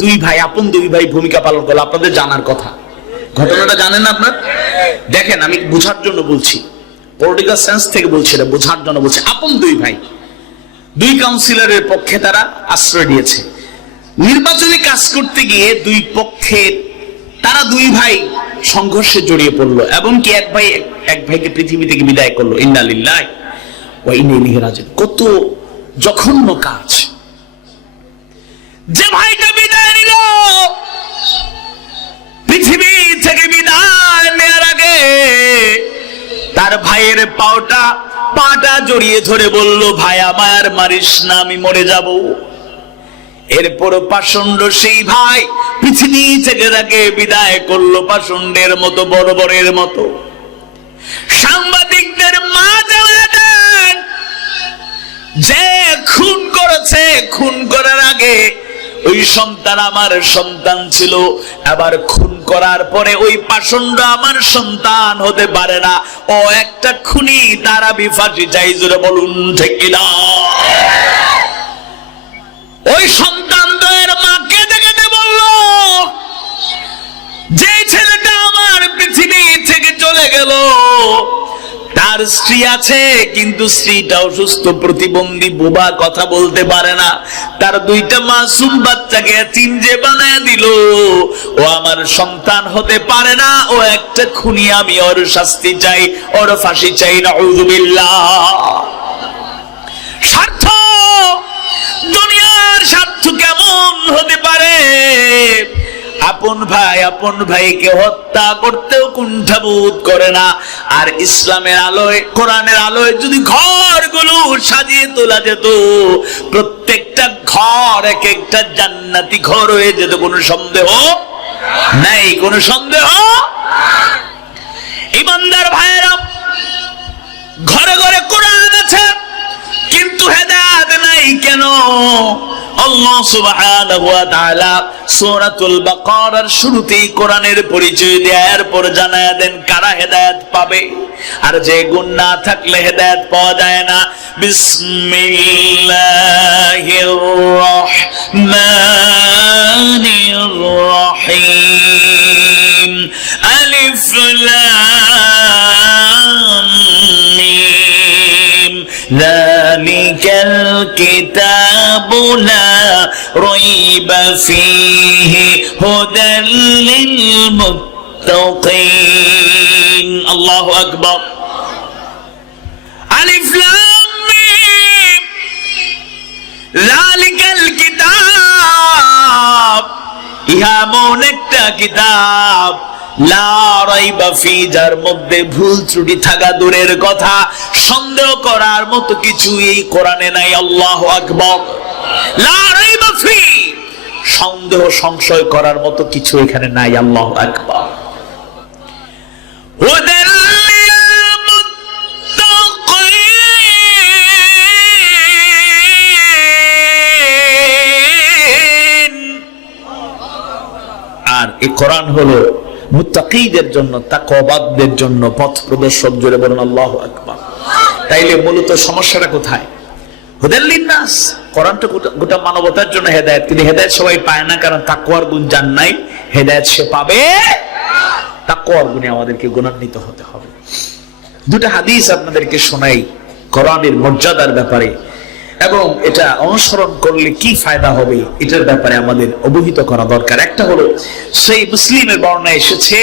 আপন দুই ভাই ভূমিকা পালন করলো। আপনাদের জানার কথা, ঘটনাটা জানেন না আপনার? দেখেন, আমি বোঝার জন্য বলছি, পলিটিক্যাল সেন্স থেকে বলছি না, বোঝার জন্য বলছি। আপন দুই ভাই, দুই কাউন্সিলরের পক্ষে তারা আশ্রয় দিয়েছে। নির্বাচনী কাজ করতে গিয়ে দুই পক্ষের তারা দুই ভাই সংঘর্ষে জড়িয়ে পড়লো, এমনকি এক ভাইকে পৃথিবী থেকে বিদায় করলো। ইন্না লিল্লাহি ওয়া ইন্না ইলাইহি রাজিউন। কত জঘন্য কাজ! যে ভাইটা বিদায় নিল, পৃথিবী থেকে বিদায় নেওয়ার আগে তার ভাইয়ের পাটা জড়িয়ে ধরে বলল, ভাই আমায় আর মারিস না, আমি মরে যাব। এরপর পাষণ্ড সেই ভাই পৃথিবী থেকে তাকে বিদায় করলো পাষণ্ডের মতো, বর্বরের মতো। সাংবাদিকদের মা জানালেন যে খুন করেছে, খুন করার আগে ওই সন্তান আমার সন্তান ছিল, আবার খুন করার পরে ওই পাষণ্ড আমার সন্তান হতে পারে না। ও একটা খুনি, তার আমি ফাঁসি চাই, জোরে বলুন ঠিক কিনা? ওই সন্তান দ্বয়ের মা কেঁদে কেঁদে বলল, যে ছেলেটা আমার পৃথিবী থেকে চলে গেল, তার স্ত্রী আছে, কিন্তু স্ত্রীটা অসুস্থ, প্রতিবন্ধী, বোবা, কথা বলতে পারে না। তার দুইটা মাসুম বাচ্চাকে এতিম যে বানায় দিল, ও আমার সন্তান হতে পারে না। ও একটা খুনি, আমি ওর শাস্তি চাই, ওর ফাঁসি চাই। নাউযুবিল্লাহ। স্বার্থ, দুনিয়ার স্বার্থ কেমন হতে পারে? আপন ভাইকে হত্যা করতেও কুণ্ঠাবোধ করে না। আর ইসলামের আলোয়, কোরআনের আলোয় যদি ঘরগুলো সাজিয়ে তোলা যেত, প্রত্যেকটা ঘর এক একটা জান্নাতি ঘর হয়ে যেত, কোনো সন্দেহ নাই, কোনো সন্দেহ। ইমানদার ভাইয়েরা, ঘরে ঘরে কোরআন আছে, কিন্তু হেদায়েত নাই কেন? আল্লাহ সুবহানাহু ওয়া তাআলা সূরাতুল বাকারার শুরুতেই কোরআনের পরিচয় দেওয়ার পর জানায়া দেন কারা হেদায়েত পাবে, আর যে গুণ না থাকলে হেদায়েত পাওয়া যায় না। বিসমিল্লাহির রাহমানির রাহিম। আলিফ লাম মিম। যালিকাল কিতাবু লা রাইবা ফীহি হুদাল লিল মুত্তাকিন। আল্লাহু আকবার। আলিফ লাম মিম। যালিকাল কিতাব, ইহা এমন একটা কিতাব, লা রাইবা ফি, যার মধ্যে ভুল ত্রুটি থাকা দূরের কথা, সন্দেহ করার মতো কিছু এই কোরআনে নাই। আল্লাহু আকবার। লা রাইবা ফি, সন্দেহ সংশয় করার মতো কিছু এখানে নাই। আল্লাহু আকবার। আর এই কোরআন হলো মুত্তাকীদের জন্য, তাকওয়াবাদদের জন্য পথ প্রদর্শক। জোরে বলুন আল্লাহু আকবার। তাইলে মূলত সমস্যাটা কোথায়? হুদাল লিন্নাস, কোরআনটা গোটা মানবতার জন্য হেদায়েত, কিন্তু হেদায়েত সবাই পায় না, কারণ তাকওয়ার গুণ যার নাই হেদায়েত সে পাবে। তাকওয়ার গুণে আমাদেরকে গুণান্বিত হতে হবে। দুটো হাদিস আপনাদেরকে শোনাই কোরআনের মর্যাদার ব্যাপারে, এবং এটা অনুসরণ করলে কি ফায়দা হবে এটার ব্যাপারে আমাদের অবহিত করা দরকার। একটা হলো সেই মুসলিমের বর্ণনা এসেছে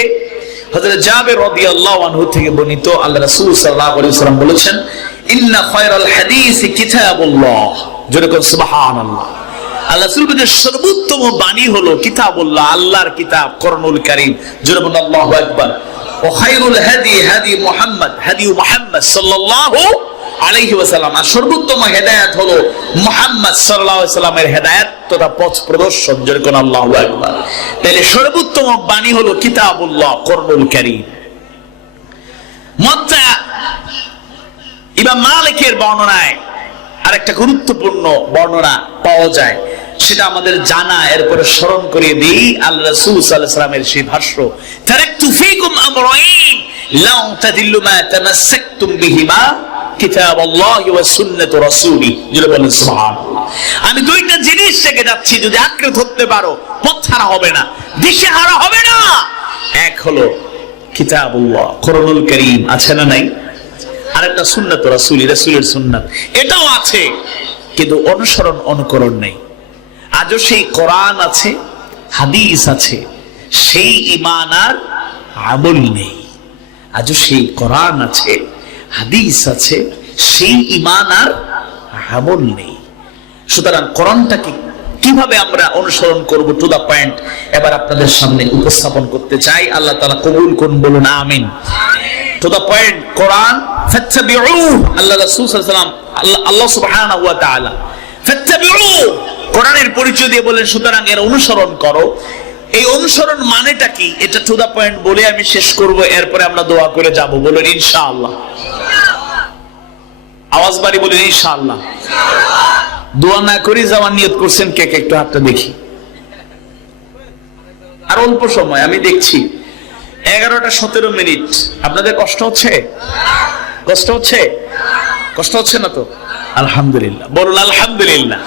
হযরত জাবের রাদিয়াল্লাহু আনহু থেকে বর্ণিত, আল্লাহ রাসূল সাল্লাল্লাহু আলাইহি ওয়াসাল্লাম বলেছেন, ইন্না খায়রাল হাদিসি কিতাবুল্লাহ। জোরে বলুন সুবহানাল্লাহ। আল্লাহ রাসূল বলেন সর্বোত্তম বাণী হলো কিতাবুল্লাহ, আল্লাহর কিতাব কোরআনুল কারীম। জোরে বলুন আল্লাহু আকবার। ও খায়রুল হাদি হাদি মুহাম্মদ, হাদি মুহাম্মদ সাল্লাল্লাহু আলাইহি ওয়াসাল্লাম। আর সর্বোত্তম হেদায়েত হলো মুহাম্মদ সাল্লাল্লাহু আলাইহি ওয়াসাল্লামের হেদায়েত তথা পথ প্রদর্শন। জোরে বলুন আল্লাহু আকবার। তাহলে সর্বোত্তম বাণী হলো কিতাবুল্লাহ, কোরআনুল কারীম। মুত্তা ইমাম মালিকের বর্ণনায় আরেকটা গুরুত্বপূর্ণ বর্ণনা পাওয়া যায়, সেটা আমাদের জানা, এরপরে স্মরণ করিয়ে দিই আল্লাহ রাসূল সাল্লাল্লাহু আলাইহি ওয়াসাল্লামের সেই ভাষ্য, তারাকতু ফীকুম আমরাইন লা তাদিল্লু মা তামাসসাকতুম বিহিমা কিতাবুল্লাহি ওয়া সুন্নাতু রাসূলি। জোরে বলেন সুবহানাল্লাহ। আমি দুইটা জিনিস রেখে যাচ্ছি, যদি আঁকড়ে ধরতে পারো পথ হারা হবে না, দিশেহারা হবে না। এক হলো কিতাবুল্লাহ, কোরআনুল কারীম, আছে না নাই? আরেকটা সুন্নাত রাসূলি, রাসূলের সুন্নাত, এটাও আছে, কিন্তু অনুসরণ অনুকরণ নেই। আজও সেই কোরআন আছে, হাদিস আছে, সেই ঈমান আর আমল নেই। আজও সেই কোরআন আছে, হাদিস আছে, সেই ঈমান আর আমল নেই। সুতরাং কোরআনটাকে কিভাবে আমরা অনুসরণ করব, টু দা পয়েন্ট এবার আপনাদের সামনে উপস্থাপন করতে চাই। আল্লাহ তাআলা কবুল করুন, বলুন আমিন। টু দা পয়েন্ট, কোরআন ফাত্তাবিউহু, আল্লাহ রাসূল সাল্লাল্লাহু আলাইহি ওয়াসাল্লাম, আল্লাহ সুবহানাহু ওয়া তাআলা ফাত্তাবিউহু কোরআনের পরিচয় দিয়ে বলেন, সুতরাং এর অনুসরণ করো। এই অনুসরণ মানেটা কি, এটা টু দা পয়েন্ট বলে আমি শেষ করব, এরপরে আমরা দোয়া করে যাব। বলুন ইনশাআল্লাহ। আওয়াজ বাড়ি বলুন ইনশাআল্লাহ। দোয়া না করে যাওয়ার নিয়ত করছেন কে কে, একটু হাতটা দেখি। আর অল্প সময়, আমি দেখছি 11:17 মিনিট। আপনাদের কষ্ট হচ্ছে? কষ্ট হচ্ছে? কষ্ট হচ্ছে না তো? আলহামদুলিল্লাহ, বলুন আলহামদুলিল্লাহ।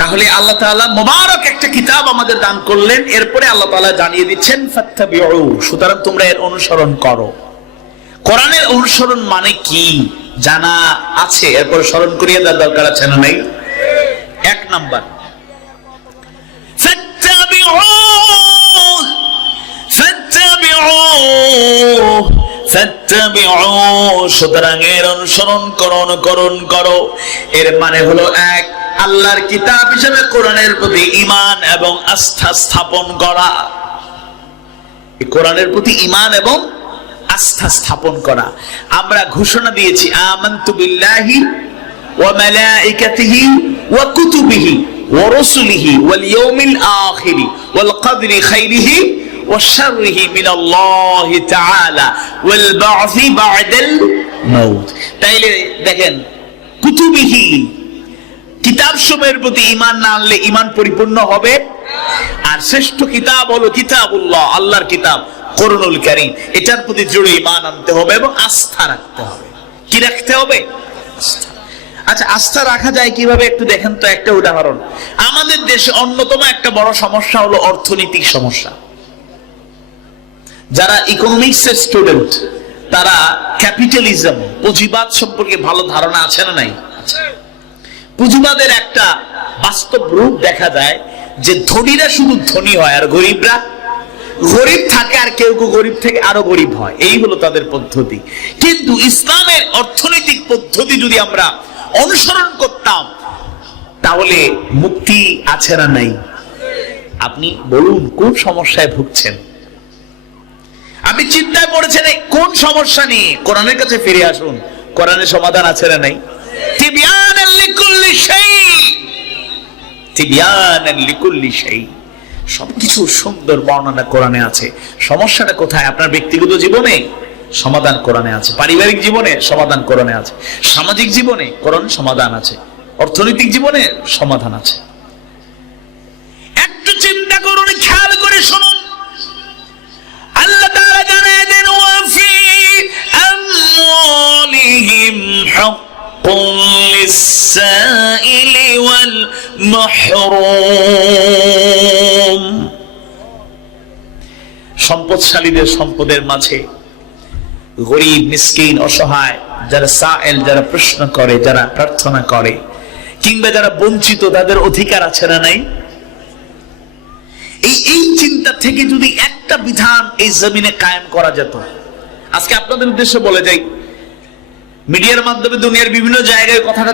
তাহলে আল্লাহ তাআলা মুবারক একটা কিতাব আমাদের দান করলেন, এরপরে আল্লাহ তাআলা জানিয়ে দিচ্ছেন ফাত্তাবিউ, সুতরাং তোমরা এর অনুসরণ করো। কোরআনের অনুসরণ মানে কি জানা আছে, এরপরে স্মরণ করিয়ে দেওয়ার দরকার আছে না নাই? এক নাম্বার, ফাত্তাবিউ ফাত্তাবিউ ফাত্তাবিউ, সুতরাং এর অনুসরণ করো, অনুকরণ করো। এর মানে হলো এক, আল্লাহর কিতাব হিসেবে কোরআনের প্রতি ঈমান এবং আস্থা স্থাপন করা। এই কোরআনের প্রতি ঈমান এবং আস্থা স্থাপন করা। আমরা ঘোষণা দিয়েছি আমানতু বিল্লাহি ওয়া মালাইকাতিহি ওয়া কুতুবিহি ওয়া রাসূলিহি ওয়াল ইয়াউমিল আখির ওয়াল কদরি খাইরিহি ওয়া শাররিহি মিনাল্লাহি তাআলা ওয়াল বা'থি বা'দাল মাউত। তাইলে দেখেন, কুতুবিহি, কিতাব সমূহের প্রতি ঈমান না আনলে ঈমান পরিপূর্ণ হবে। আর শ্রেষ্ঠ কিতাব হলো কিতাবুল্লাহ, আল্লাহর কিতাব কোরআনুল কারীম। এটার প্রতি দৃঢ় ঈমান আনতে হবে এবং আস্থা রাখতে হবে। কি রাখতে হবে? আস্থা। আচ্ছা, আস্থা রাখা যায় কিভাবে একটু দেখেন তো। একটা উদাহরণ, আমাদের দেশে অন্যতম একটা বড় সমস্যা হলো অর্থনৈতিক সমস্যা। যারা ইকোনমিক্স এর স্টুডেন্ট, তারা ক্যাপিটালিজম, পুঁজিবাদ সম্পর্কে ভালো ধারণা আছে না নাই? পুঁজিবাদের একটা বাস্তব রূপ দেখা যায় যে ধনীরা শুধু ধনী হয় আর গরিবরা গরিব থাকে, আর কেউ কেউ গরিব থেকে আরো গরিব হয়। এই হলো তাদের পদ্ধতি। কিন্তু ইসলামের অর্থনৈতিক পদ্ধতি যদি আমরা অনুসরণ করতাম, তাহলে মুক্তি আছে না নাই? আপনি বলুন, কোন সমস্যায় ভুগছেন? আপনি চিন্তায় পড়েছেন কোন সমস্যা নিয়ে? কোরআনের কাছে ফিরে আসুন, কোরআনের সমাধান আছে না নাই? তিবয়ানাল লিকুল্লি শাই, তিবয়ানান লিকুল্লি শাই। সবকিছু সুন্দর বর্ণনা কোরআনে আছে। সমস্যাটা কোথায়? আপনার ব্যক্তিগত জীবনে সমাধান কোরআনে আছে, পারিবারিক জীবনে সমাধান কোরআনে আছে, সামাজিক জীবনে কোরআন সমাধান আছে, অর্থনৈতিক জীবনে সমাধান আছে। একটু চিন্তা করুন, খেয়াল করে শুনুন। আল্লাহ তাআলা জানায় দেন ওয়াফি আমওয়ালিহিম হাক্কুন লিস-সাইলি ওয়াল মাহরুম। সম্পদশালীদের সম্পদের মাঝে গরীব, মিসকিন, অসহায় যারা সাইল, যারা প্রশ্ন করে, যারা প্রার্থনা করে, কিংবা যারা বঞ্চিত, তাদের অধিকার আছে না নাই? এই চিন্তা থেকে যদি একটা বিধান এই জমিনে কায়েম করা যেত। আজকে আপনাদের উদ্দেশ্যে বলে যাই, মিডিয়ার মাধ্যমে দুনিয়ার বিভিন্ন জায়গায় কথাটা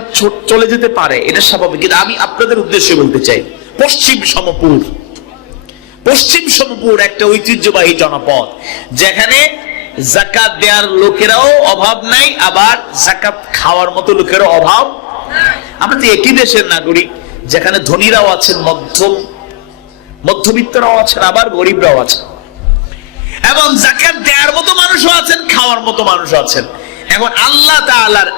চলে যেতে পারে, এটা স্বাভাবিক, কিন্তু আমি আপনাদের উদ্দেশ্যে বলতে চাই, পশ্চিম সমপুর একটা ঐতিহ্যবাহী জনপদ, যেখানে যাকাত দেওয়ার লোকেরাও অভাব নাই, আবার যাকাত খাওয়ার মতো লোকেরও অভাব। আমরা তো একই দেশের নাগরিক, যেখানে ধনীরাও আছেন, মধ্যবিত্তরাও আছেন, আবার গরিবরাও আছেন, এবং যাকাত দেওয়ার মতো মানুষও আছেন, খাওয়ার মতো মানুষও আছেন। এখন আল্লাহ তাআলার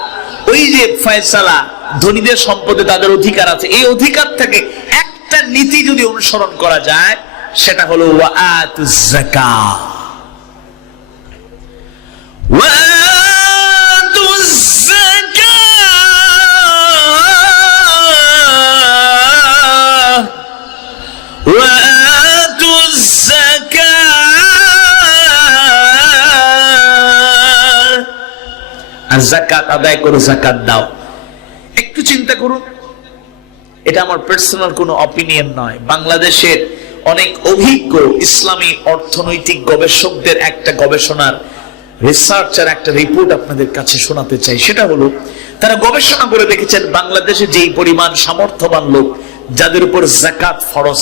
ওই যে ফয়সালা, ধনীদের সম্পদে তাদের অধিকার আছে, এই অধিকার থেকে একটা নীতি যদি অনুসরণ করা যায়, সেটা হলো ওয়াআতুজ যাকাত। ওয়াআতুজ যাকাত, ওয়াআতুজ যাকাত, আর যাকাত আদায় করো, যাকাত দাও। একটু চিন্তা করুন, এটা আমার পার্সোনাল কোনো অপিনিয়ন নয়, বাংলাদেশের অনেক অভিজ্ঞ ইসলামী অর্থনৈতিক গবেষকদের একটা গবেষণার রিসার্চের একটা রিপোর্ট আপনাদের কাছে শোনাতে চাই। সেটা হলো, তারা গবেষণা করে দেখেছেন বাংলাদেশে যেই পরিমাণ সামর্থ্যবান লোক যাদের উপর যাকাত ফরজ,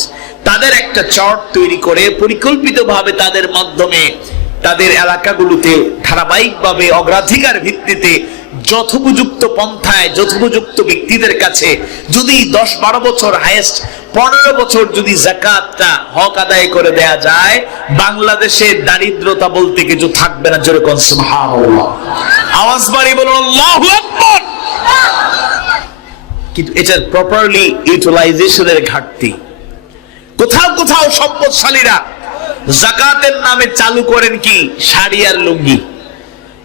তাদের একটা চার্ট তৈরি করে পরিকল্পিতভাবে তাদের মাধ্যমে তাদের এলাকাগুলোতে ধারাবাহিকভাবে অগ্রাধিকার ভিত্তিতে যথোপযুক্ত পন্থায় যথোপযুক্ত ব্যক্তিদের কাছে যদি 10-12 বছর, হাইয়েস্ট 15 বছর যদি যাকাতটা হক আদায় করে দেয়া যায়, বাংলাদেশে দারিদ্রতা বলতে কিছু থাকবে না। জোরে কোন সুবহানাল্লাহ, আওয়াজ বাড়িয়ে বলুন আল্লাহু আকবার। কিন্তু এটার প্রপারলি ইউটিলাইজেশনের ঘাটতি। কোথাও সম্পদশালীরা যাকাতের নামে চালু করেন কি শাড়ি আর লুঙ্গি।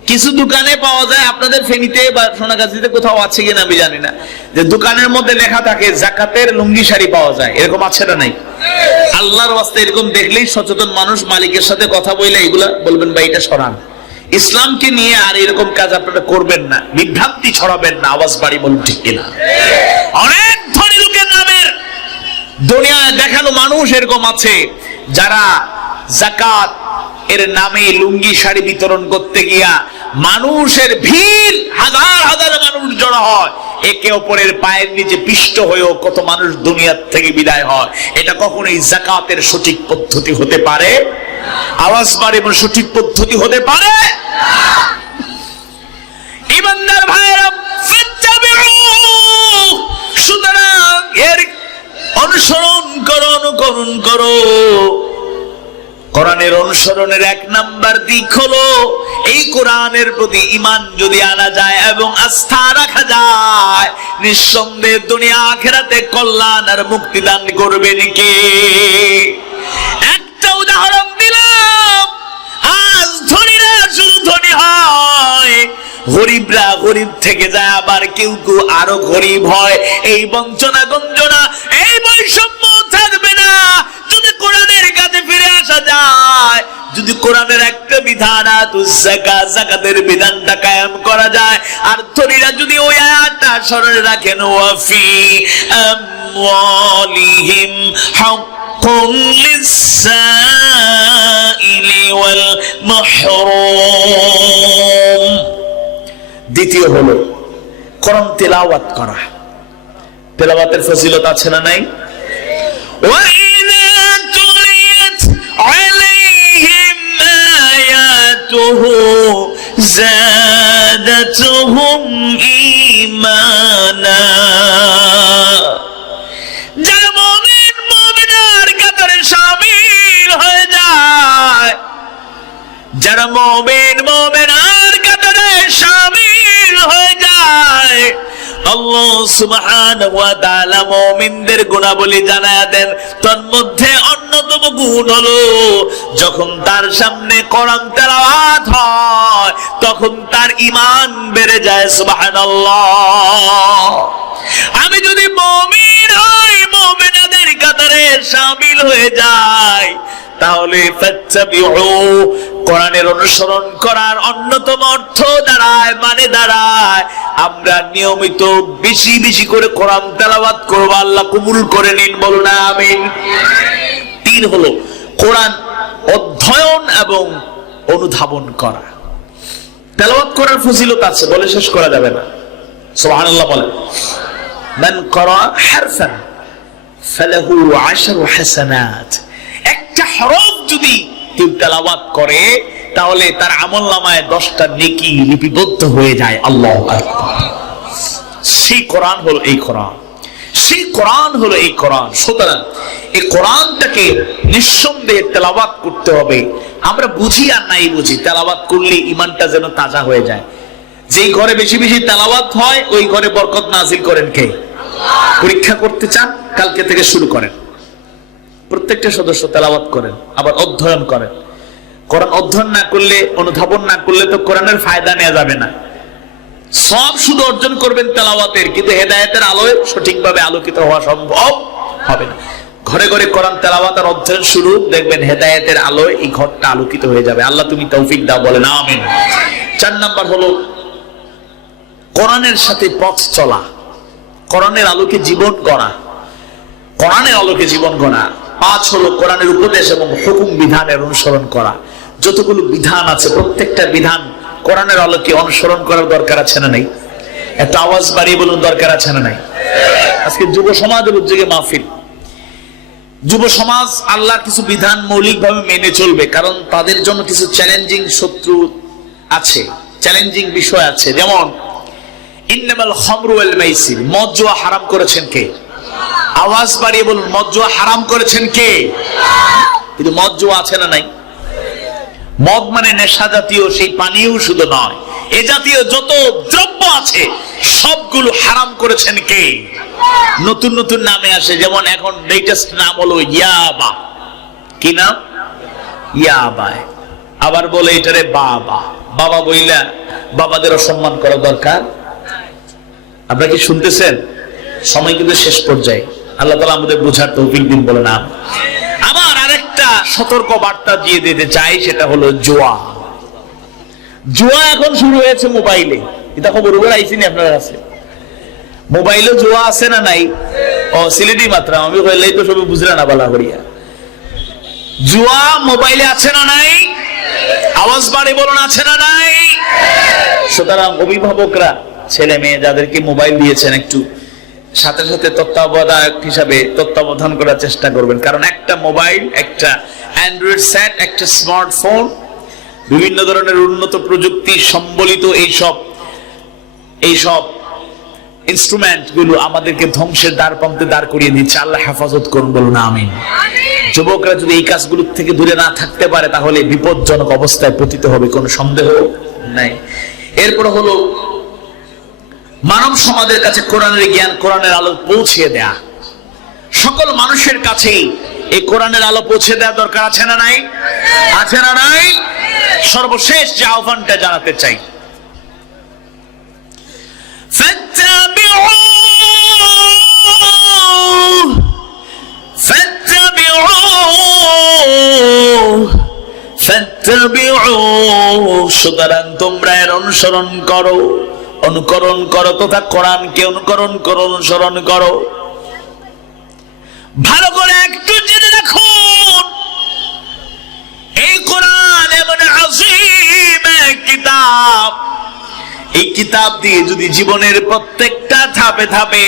কিছু দোকানে পাওয়া যায়, আপনাদের ফেনীতে বা সোনাগাজীতে কোথাও আছে কিনা আমি জানি না, যে দোকানের মধ্যে লেখা থাকে যাকাতের লুঙ্গি শাড়ি পাওয়া যায়। এরকম আছে না নাই? আল্লাহর ওয়াস্তে এরকম দেখলেই সচেতন মানুষ মালিকের সাথে কথা বলে এগুলা বলবেন, ভাই এটা সরান। ইসলামকে নিয়ে আর এরকম কাজ আপনারা করবেন না, বিভ্রান্তি ছড়াবেন না। আওয়াজ বাড়ি বলুন ঠিক কিনা? অনেক ধনী লোকের নামের দুনিয়ায় দেখানো মানুষ এরকম আছে, যারা যাকাত এর নামে লুঙ্গি শাড়ি বিতরণ করতে গিয়া মানুষের ভিড়, হাজার মানুষ জড়ো হয়, একে অপরের পায়ের নিচে পিষ্ট হয়েও কত মানুষ দুনিয়া থেকে বিদায় হয়। এটা কখনোই যাকাতের সঠিক পদ্ধতি হতে পারে? আওয়াজ বাড়ে বলে সঠিক পদ্ধতি হতে পারে? ইমানদার ভাইরা, সুতরাং এর অনুসরণ করো। কোরআনের অনুসরণের 1 নাম্বার দিক হলো, এই কোরআনের প্রতি ঈমান যদি আনা যায় এবং আস্থা রাখা যায়, নিঃসন্দেহে দুনিয়া আখিরাতে কল্যাণ আর মুক্তি দান করবেন কে? একটা উদাহরণ দিলাম। আজ ধনীরা শুধু ধনী হয়, গরিবরা গরিব থেকে যায়, আবার কেউ আরো গরিব হয়। এই বঞ্চনা গঞ্জনা, এই বৈষম্য থাকবে না যদি কোরআনের কাছে ফিরে আসা যায়, যদি কোরআনের একটা বিধান যাকাতের বিধানটা কায়েম করা যায়, আর ধনীরা যদি ওই আয়াতটা স্মরণে রাখেন, ওয়াফি আমওয়ালিহিম হাক্কুন লিস-সাইলি ওয়াল মাহরুম। দ্বিতীয় হলো কোরআন তেলাওয়াত করা। তেলাওয়াতের ফজিলত আছে না নাই? وَإِذَا تُلِيَتْ عَلَيْهِمْ آيَاتُهُ زَادَتْهُمْ إِيمَانًا। যারা মুমিন মুমিনার কাতারে শামিল হয়ে যায়, আল্লাহ সুবহানাহু ওয়া তাআলা মুমিনদের গুণাবলী জানায়া দেন। তন্মধ্যে অন্যতম গুণ হলো যখন তার সামনে কোরআন তেলাওয়াত হয় তখন তার ঈমান বেড়ে যায়। সুবহানাল্লাহ। আমি যদি মুমিন হই, মুমিনাদের কাতারে শামিল হয়ে যাই, তাহলে ফাত্তাবিউ, কোরআনের অনুসরণ করার অন্যতম অর্থ দাঁড়ায়, মানে দাঁড়ায় আমরা নিয়মিত বেশি বেশি করে কোরআন তেলাওয়াত করব। আল্লাহ কবুল করে নিন, বলুন আমিন। 3 হলো কোরআন অধ্যয়ন এবং অনুধাবন করা। তেলাওয়াত করার ফজিলত আছে, বলে শেষ করা যাবে না। সুবহানাল্লাহ বলেন, মান ক্বারা হারফান ফালাহু 10 হাসানাত। একটা হরফ যদি কেউ তেলাওয়াত করে তাহলে তার আমলনামায় 10টা নেকি লিপিবদ্ধ হয়ে যায়। আল্লাহু আকবার। সেই কোরআন হলো এই কোরআন, সেই কোরআন হলো এই কোরআন। সুতরাং এই কোরআনটাকে নিঃসন্দেহে তেলাওয়াত করতে হবে। আমরা বুঝি আর নাই বুঝি, তেলাওয়াত করলে ঈমানটা যেন তাজা হয়ে যায়। যেই ঘরে বেশি বেশি তেলাওয়াত হয় ওই ঘরে বরকত নাজিল করেন কে? পরীক্ষা করতে চান, কালকে থেকে শুরু করেন, প্রত্যেকটা সদস্য তেলাওয়াত করেন, আবার অধ্যয়ন করেন। কোরআন অধ্যয়ন না করলে, অনুধাবন না করলে তো কোরআনের ফায়দা নেওয়া যাবে না। সব শুধু অর্জন করবেন তেলাওয়াতের, কিন্তু হেদায়েতের আলোয় সঠিকভাবে আলোকিত হওয়া সম্ভব হবে না। ঘরে ঘরে কোরআন তেলাওয়াত আর অধ্যয়ন শুরু, দেখবেন হেদায়েতের আলোয় এই ঘরটা আলোকিত হয়ে যাবে। আল্লাহ তুমি তৌফিক দাও, বলেন আমিন। 4 নাম্বার হলো কোরআনের সাথে পথ চলা, কোরআনের আলোকে জীবন গড়া, কোরআনের আলোকে জীবন গড়া। 5 হলো কোরআনের উপদেশ এবং হুকুম বিধানের অনুসরণ করা। যতগুলো বিধান আছে প্রত্যেকটা বিধান কোরআনের আলোকে অনুসরণ করার দরকার আছে না নাই? একটা আওয়াজ বাড়িয়ে বলুন, দরকার আছে না নাই? আজকে যুব সমাজের উদ্যোগে মাহফিল। যুব সমাজ আল্লাহর কিছু বিধান মৌলিকভাবে মেনে চলবে, কারণ তাদের জন্য কিছু চ্যালেঞ্জিং শত্রু আছে, চ্যালেঞ্জিং বিষয় আছে। যেমন ইন্নামাল খামরু ওয়াল মাইসির, মদ জুয়া হারাম করেছেন কে? আওয়াজ বাড়িয়ে বলুন, মদ জুয়া হারাম করেছেন কে? কিন্তু মদ জুয়া আছে না নাই? মদ মানে নেশা জাতীয় সেই পানীয় শুধু নয়, এ জাতীয় যত দ্রব্য আছে সবগুলো হারাম করেছেন কে? নতুন নতুন নামে আসে, যেমন এখন লেটেস্ট নাম হলো ইয়াবা। কি নাম? ইয়াবা। আবার বলে এটারে বাবা। বাবা বইলা বাবাদের অসম্মান করা দরকার? আপনারা কি শুনতেছেন? সময় কিন্তু শেষ পর্যায়ে, আল্লাহ তাআলা আমাদের বোঝার তৌফিক দিন, বলে না। আবার আরেকটা সতর্ক বার্তা দিয়ে দিতে চাই, সেটা হলো জুয়া। জুয়া এখন শুরু হয়েছে মোবাইলে। এটা খবর আইসি নি আপনার কাছে? মোবাইলে জুয়া আছে না নাই? ও সিলেটি মাত্রা আমি কইলেই তো সবই বুঝলেন না বালা করিয়া। জুয়া মোবাইলে আছে না নাই? আওয়াজ বাড়ি বলুন, আছে না নাই? সুতরাং অভিভাবকরা ছেলে মেয়ে যাদেরকে মোবাইল দিয়েছেন একটু সাথে সাথে তত্ত্বাবধায়ক হিসাবে তত্ত্বাবধান করার চেষ্টা করবেন। কারণ একটা মোবাইল, একটা অ্যান্ড্রয়েড সেট, একটা স্মার্টফোন, বিভিন্ন ধরনের উন্নত প্রযুক্তি সম্বলিত এইসব ইনস্ট্রুমেন্ট গুলো আমাদেরকে ধ্বংসের দ্বার প্রান্তে দাঁড় করিয়ে দিচ্ছে। আল্লাহ হেফাজত করুন, বলুন আমিন। যুবকরা যদি এই কাজগুলো থেকে দূরে না থাকতে পারে তাহলে বিপজ্জনক অবস্থায় পতিত হবে, কোনো সন্দেহ নাই। এরপর হলো মানব সমাজের কাছে কোরআনের জ্ঞান, কোরআনের আলো পৌঁছে দেয়া। সকল মানুষের কাছেই এই কোরআনের আলো পৌঁছে দেওয়া দরকার আছে না নাই? আছে না নাই? সর্বশেষ যে আহ্বানটা জানাতে চাই, সুতরাং তোমরা এর অনুসরণ করো, অনুকরণ করো তথা কোরআনকে অনুসরণ করো। ভালো করে একটু জেনে রাখুন, এই কোরআন এমন আযীম এক কিতাব, এই কিতাব দিয়ে যদি জীবনের প্রত্যেকটা ধাপে ধাপে,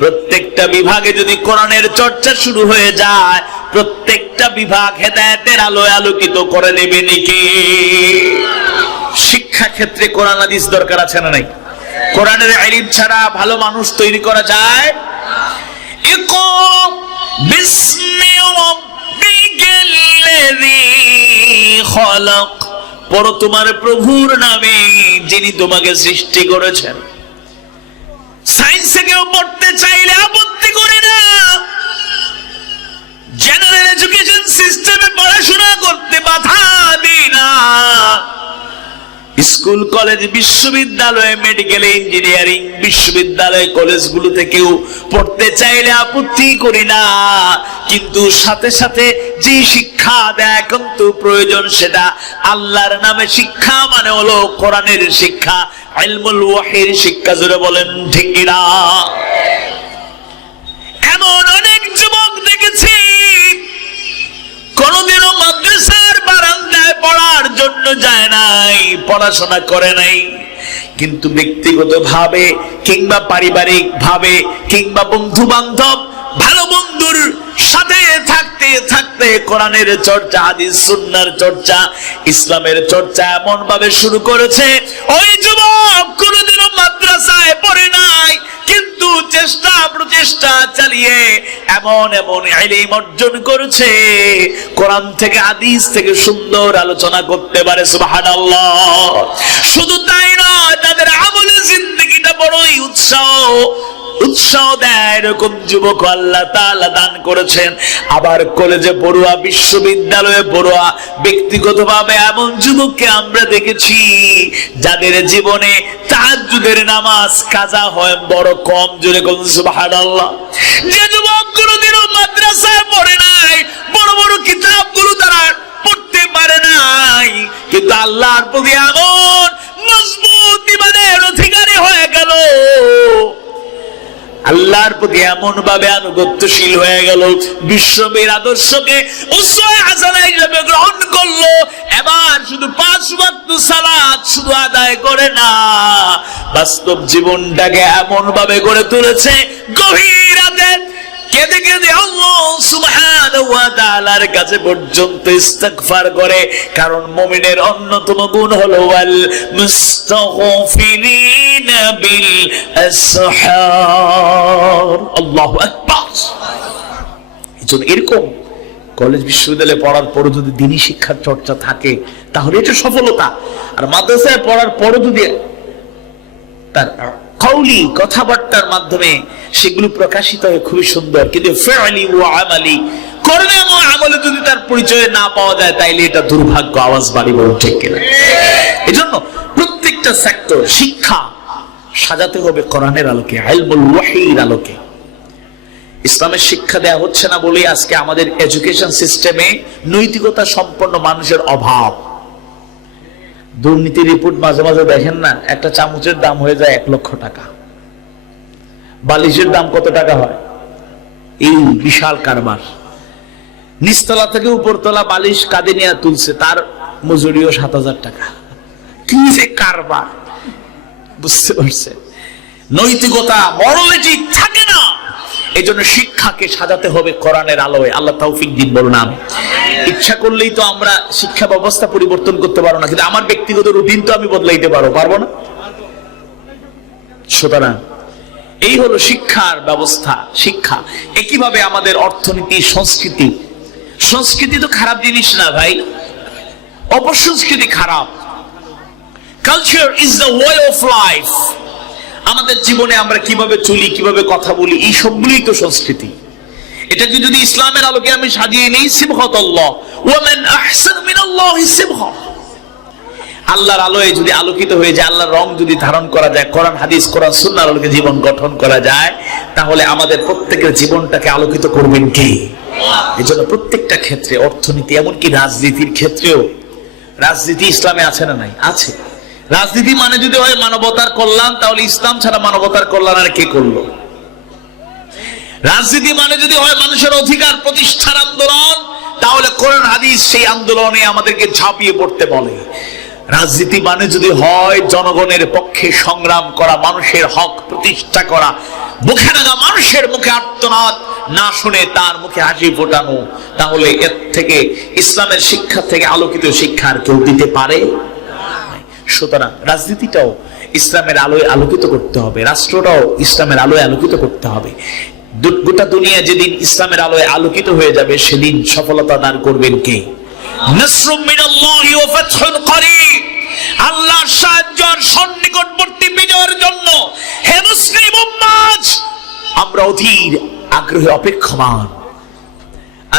প্রত্যেকটা বিভাগে যদি কোরআনের চর্চা শুরু হয়ে যায়, প্রত্যেকটা বিভাগ হেদায়েতের আলোয় আলোকিত করে দেবে নাকি? শিক্ষা ক্ষেত্রে কোরআন হাদিস দরকার আছে না নাই? কোরআনের ইলম ছাড়া ভালো মানুষ তৈরি করা যায়? ইকরা বিসমি রাব্বিকাল্লাযী খালাক পড়ো তোমার প্রভুর নামে যিনি তোমাকে সৃষ্টি করেছেন। সায়েন্সে কেউ পড়তে চাইলে আপত্তি করে না, জেনারেল এডুকেশন সিস্টেমে পড়াশোনা করতে বাধা দিই না। স্কুল কলেজ বিশ্ববিদ্যালয় মেডিকেল ইঞ্জিনিয়ারিং বিশ্ববিদ্যালয় কলেজগুলোতে কেউ পড়তে চাইলে আপত্তি করি না, কিন্তু সাথে সাথে যে শিক্ষা দেয় কিন্তু প্রয়োজন সেটা আল্লাহর নামে শিক্ষা, মানে হলো কোরআনের শিক্ষা, ইলমুল ওয়াহির শিক্ষা। জোরে বলেন ঠিক না? এমন অনেক যুবক দেখেছি কোনদিনও মাদ্রাসার বারান্দায় পড়ার জন্য যায় নাই, পড়াশোনা করে নাই, কিন্তু ব্যক্তিগত ভাবে কিংবা পারিবারিক ভাবে কিংবা বন্ধু বান্ধব ভালো বন্ধুর সাথে থাকতে থাকতে কোরআনের চর্চা, হাদিস সুন্নাহর চর্চা, ইসলামের চর্চা এমন ভাবে শুরু করেছে ওই যুবক কোনদিনও মাদ্রাসায় পড়ে নাই, কিন্তু চেষ্টা প্রচেষ্টা চালিয়ে এমন এমন ইলম অর্জন করেছে, কোরআন থেকে হাদিস থেকে সুন্দর আলোচনা করতে পারে। সুবহানাল্লাহ। শুধু তাই নয়, তাদের আমলে জিন্দেগিটা বড়ই উৎসাহ দেয়, এরকম যুবক আল্লাহ তাআলা দান করেছেন। আবার কলেজে পড়ুয়া, বিশ্ববিদ্যালয়ে পড়ুয়া, ব্যক্তিগতভাবে এমন যুবককে আমরা দেখেছি যাদের জীবনে তাহাজ্জুদের নামাজ কাজা হয় বড় কম। জোরে বলুন সুবহানাল্লাহ। যে যুবক কোনদিনও মাদ্রাসায় পড়ে নাই, বড় বড় কিতাবগুলো তারা পড়তে পারে নাই, কিন্তু আল্লাহর প্রতি এমন মজবুত ঈমানের অধিকারী হয়ে গেল, আল্লাহর প্রতি এমন ভাবে আনুগত্যশীল হয়ে গেল, বিশ্বনবীর আদর্শকে উসওয়ায়ে হাসানা হিসেবে গ্রহণ করলো। এবার শুধু 5 ওয়াক্ত সালাত শুধু আদায় করে না, বাস্তব জীবনটাকে এমন ভাবে গড়ে তুলেছে, গভীর রাতে কেঁদে কেঁদে আল্লাহ সুবহানাহু ওয়া তাআলার কাছে পর্যন্ত ইস্তিগফার করে। কারণ মুমিনের অন্যতম গুণ হলো ওয়াল মুস্তাগফিরিনা বিল আসহার। আল্লাহু আকবার। এজন্য এরকম কলেজ বিশ্ববিদ্যালয়ে পড়ার পর যদি দ্বীনি শিক্ষার চর্চা থাকে তাহলে এটা সফলতা। আর মাদ্রাসায় পড়ার পর যদি তার কওলি কথাবার্তার মাধ্যমে সেগুলো প্রকাশিত হয় খুবই সুন্দর, কিন্তু ফি'লি ওয়া আমালি, কর্মে এবং আমলে যদি তার পরিচয় না পাওয়া যায় তাইলে এটা দুর্ভাগ্য। আওয়াজ বাড়ি বলুন ঠিক কিনা? এজন্য প্রত্যেকটা সেক্টর শিক্ষা সাজাতে হবে কোরআনের আলোকে, ইলমুল ওয়াহির আলোকে। ইসলামের শিক্ষা দেয়া হচ্ছে না বলেই আজকে আমাদের এডুকেশন সিস্টেমে নৈতিকতা সম্পন্ন মানুষের অভাব। দুর্নীতি রিপোর্ট মাঝে মাঝে দেখেন না, একটা চামচের দাম হয়ে যায় 1 লক্ষ টাকা, বালিশের দাম কত টাকা হয়, এই বিশাল কারবার। নিচতলা থেকে উপরতলা বালিশ কাঁধে নিয়ে তুলছে, তার মজুরিও 7,000 টাকা। কি যে কারবার, বুঝতে পারছে? নৈতিকতা মরালিটি থাকে না। এই জন্য শিক্ষাকে সাজাতে হবে কোরআনের আলোয়। আল্লাহ তৌফিক দিন বলুন আমিন। ইচ্ছা করলেই তো আমরা শিক্ষা ব্যবস্থা পরিবর্তন করতে পারবো না, কিন্তু আমার ব্যক্তিগত রুটিন তো আমি বদলাইতে পারবো না? সুতরাং এই হলো শিক্ষার ব্যবস্থা, শিক্ষা। একইভাবে আমাদের অর্থনীতি, সংস্কৃতি তো খারাপ জিনিস না ভাই, অপসংস্কৃতি খারাপ। Culture is the way of life. আমাদের জীবনে আমরা কিভাবে চলি, কিভাবে কথা বলি, এই সবগুলোই তো সংস্কৃতি। এটাকে যদি ইসলামের আলোকে আমি সাজিয়ে নেই, সিবহাতাল্লাহ ওয়া মান আহসানু মিনাল্লাহি সিবহা, আল্লাহর আলোয় যদি আলোকিত হয়ে যায়, আল্লাহর রং যদি ধারণ করা যায়, কোরআন হাদিস কোরআন সুন্নাহর আলোকে জীবন গঠন করা যায়, তাহলে আমাদের প্রত্যেকের জীবনটাকে আলোকিত করবেন কে? এজন্য প্রত্যেকটা ক্ষেত্রে, অর্থনীতি এমনকি রাজনীতির ক্ষেত্রেও, রাজনীতি ইসলামে আছে না নাই? আছে। রাজনীতি মানে যদি হয় মানবতার কল্যাণ, তাহলে ইসলাম ছাড়া মানবতার কল্যাণ আর কে করলো? রাজনীতি মানে যদি হয় মানুষের অধিকার প্রতিষ্ঠার আন্দোলন, তাহলে কোরআন হাদিস সেই আন্দোলনে আমাদেরকে ঝাঁপিয়ে পড়তে বলে। রাজনীতি মানে যদি হয় জনগণের পক্ষে সংগ্রাম করা, মানুষের হক প্রতিষ্ঠা করা, মুখে নাগা মানুষের মুখে আর্তনাদ না শুনে তার মুখে হাসি ফোটানো, তাহলে এর থেকে ইসলামের শিক্ষা থেকে আলোকিত শিক্ষা আর কেউ দিতে পারে? সুতরাং রাজনীতিটাও ইসলামের আলোয় আলোকিত করতে হবে, রাষ্ট্রটাও ইসলামের আলোয় আলোকিত করতে হবে। গোটা দুনিয়া যেদিন ইসলামের আলোয় আলোকিত হয়ে যাবে, সেদিন সফলতা দান করবেন কে? নাসরুম মিনাল্লাহি ওয়া ফাতহুন করিব, আল্লাহর সাহায্য আর সন্নিকটবর্তী বিজয়ের জন্য হে মুসলিম উম্মাহ আমরা অধীর আগ্রহে অপেক্ষমান।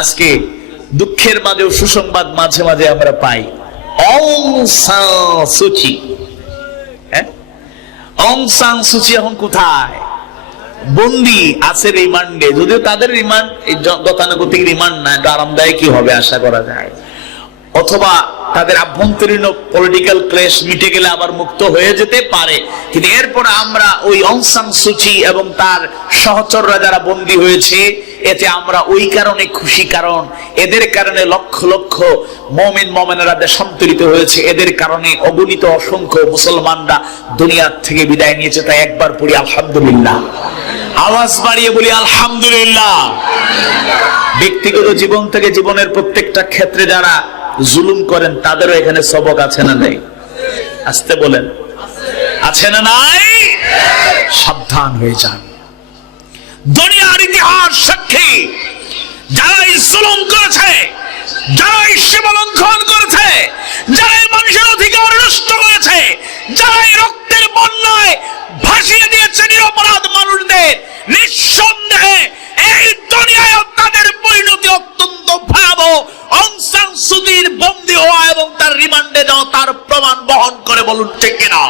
আজকে দুঃখের মাঝেও সুসংবাদ মাঝে মাঝে আমরা পাই। অং সান সুচি, অং সান সুচি এখন কোথায়? বন্দি আছে রিমান্ডে, যদিও তাদের রিমান্ড গতানুগতিক রিমান্ড না, একটু আরামদায়কই হবে আশা করা যায়, অথবা তাদের আভ্যন্তরীণ পলিটিক্যাল ক্লেশ মিটে গেলে আবার মুক্ত হয়ে যেতে পারে। কিন্তু এরপর আমরা ওই অং সান সুচি এবং তার সহচররা যারা বন্দী হয়েছে এতে আমরা ওই কারণে খুশি, কারণ এদের কারণে লক্ষ লক্ষ মুমিন মুমিনারা দেশান্তরিত হয়েছে, এদের কারণে অগণিত অসংখ্য মুসলমানরা দুনিয়ার থেকে বিদায় নিয়েছে। তাই একবার পড়ি আলহামদুলিল্লাহ, আওয়াজ বাড়িয়ে বলি আলহামদুলিল্লাহ। ব্যক্তিগত জীবন থেকে জীবনের প্রত্যেকটা ক্ষেত্রে যারা জুলুম করেন তাদেরও এখানে সবক আছে না নেই? আসতে বলেন, আছে না নাই? সাবধান হয়ে যান। দুনিয়ার ইতিহাস সাক্ষী, যারা জুলুম করেছে, যারা সীমা লঙ্ঘন করেছে, যারা মানুষের অধিকার নষ্ট করেছে, যারা রক্তের বন্যায় ভাসিয়ে দিয়েছে নিরপরাধ মানুষদের, নিঃসন্দেহে এই দুনিয়ায় তাদের পরিণতি অত্যন্ত ভয়াবহ। অং সান সুচির বন্দী হওয়া এবং তার রিমান্ডে যাওয়া তার প্রমাণ বহন করে, বলুন ঠিক কিনা?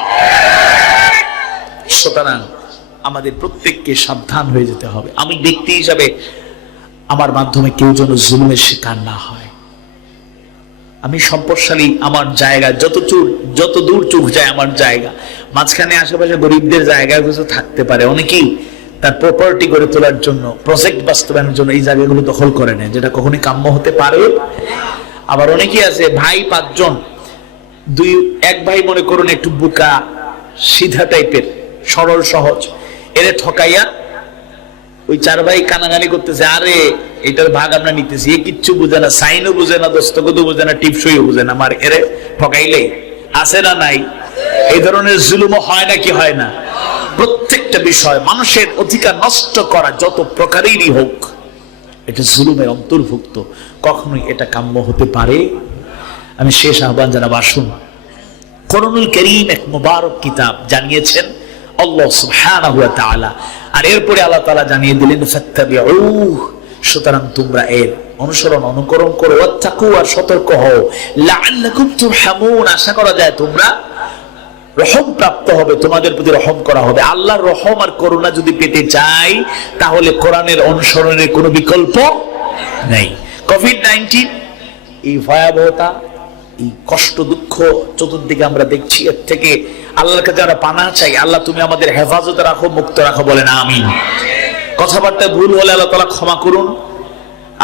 সুতরাং আমাদের প্রত্যেককে সাবধান হয়ে যেতে হবে। আমি ব্যক্তি হিসাবে আমার মাধ্যমে কেউ যেন জুলুমের শিকার না হয়। আমি সম্পদশালী, আমার জায়গা যত দূর চোখ যায় আমার জায়গা, মাঝখানে আশেপাশে গরিবদের জায়গায় কিছু থাকতে পারে, অনেকেই তার প্রপার্টি গড়ে তোলার জন্য, প্রজেক্ট বাস্তবায়নের জন্য এই জায়গাগুলো দখল করে নেয়, যেটা কখনোই কাম্য হতে পারে। আবার অনেকেই আছে ভাই 5 জন, এক ভাই মনে করুন একটু বুকা সিধা টাইপের, সরল সহজ, এরে ঠকাইয়া ওই 4 ভাই কানাগানি করতেছে, আরে এটার ভাগ আমরা নিতেছি, এ কিচ্ছু বুঝে না, সাইনও বুঝে না, দস্তখতও বুঝে না, টিপসইও বুঝে না, আমার এরে ঠকাইলেই। আছে না নাই? এই ধরনের জুলুমও হয় নাকি হয় না? প্রত্যেকটা বিষয় মানুষের অধিকার নষ্ট করা যত প্রকারেরই হোক এটা জুলুমের অন্তর্ভুক্ত, কখনোই এটা কাম্য হতে পারে। আমি শেষ আহ্বান জানাবো, আসুন কোরআনুল কারীম এক মুবারক কিতাব জানিয়েছেন আল্লাহ সুবহানাহু ওয়া তাআলা, আর এরপরে আল্লাহ তাআলা জানিয়ে দিলেন ফাত্তাবিউ, সুতরাং তোমরা এর অনুসরণ অনুকরণ করো, ওয়াত্তাকু, আর সতর্ক হও, লাআল্লাকুম তুরহামুন, আশা করা যায় তোমরা রহম প্রাপ্ত হবে, তোমাদের প্রতি রহম করা হবে। আল্লাহর রহম আর করুণা যদি পেতে চাই তাহলে কোরআনের অনুসরণের কোনো বিকল্প নেই। কোভিড-19 এই ভয়াবহতা, এই কষ্ট দুঃখ চতুর্দিকে আমরা দেখছি, এর থেকে আল্লাহর কাছে আমরা পানাহ চাই। আল্লাহ তুমি আমাদের হেফাজতে রাখো, মুক্ত রাখো, বলেন আমিন। কথাবার্তা ভুল হলে আল্লাহ তাআলা ক্ষমা করুন।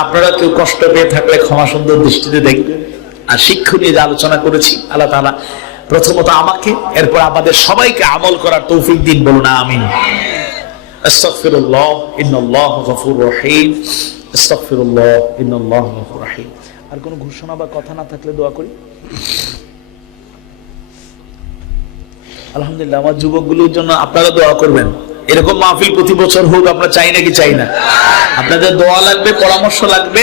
আপনারা কেউ কষ্ট পেয়ে থাকলে ক্ষমা সুন্দর দৃষ্টিতে দেখবেন। আর শিক্ষণীয় যে আলোচনা করেছি আল্লাহ তাআলা প্রথমত আমাকে, এরপর আমাদের সবাইকে আমল করার তৌফিক দিন, বলুন আমিন। আস্তাগফিরুল্লাহ ইন্নাল্লাহু গফুরুর রহিম, আস্তাগফিরুল্লাহ ইন্নাল্লাহু গফুরুর রহিম। আর কোনো ঘোষণা বা কথা না থাকলে দোয়া করি। আলহামদুলিল্লাহ, আমার যুবকগুলোর জন্য আপনারা দোয়া করবেন। এরকম মাহফিল প্রতি বছর হোক, আমরা চাই নাকি চাই না? আপনাদের দোয়া লাগবে, পরামর্শ লাগবে।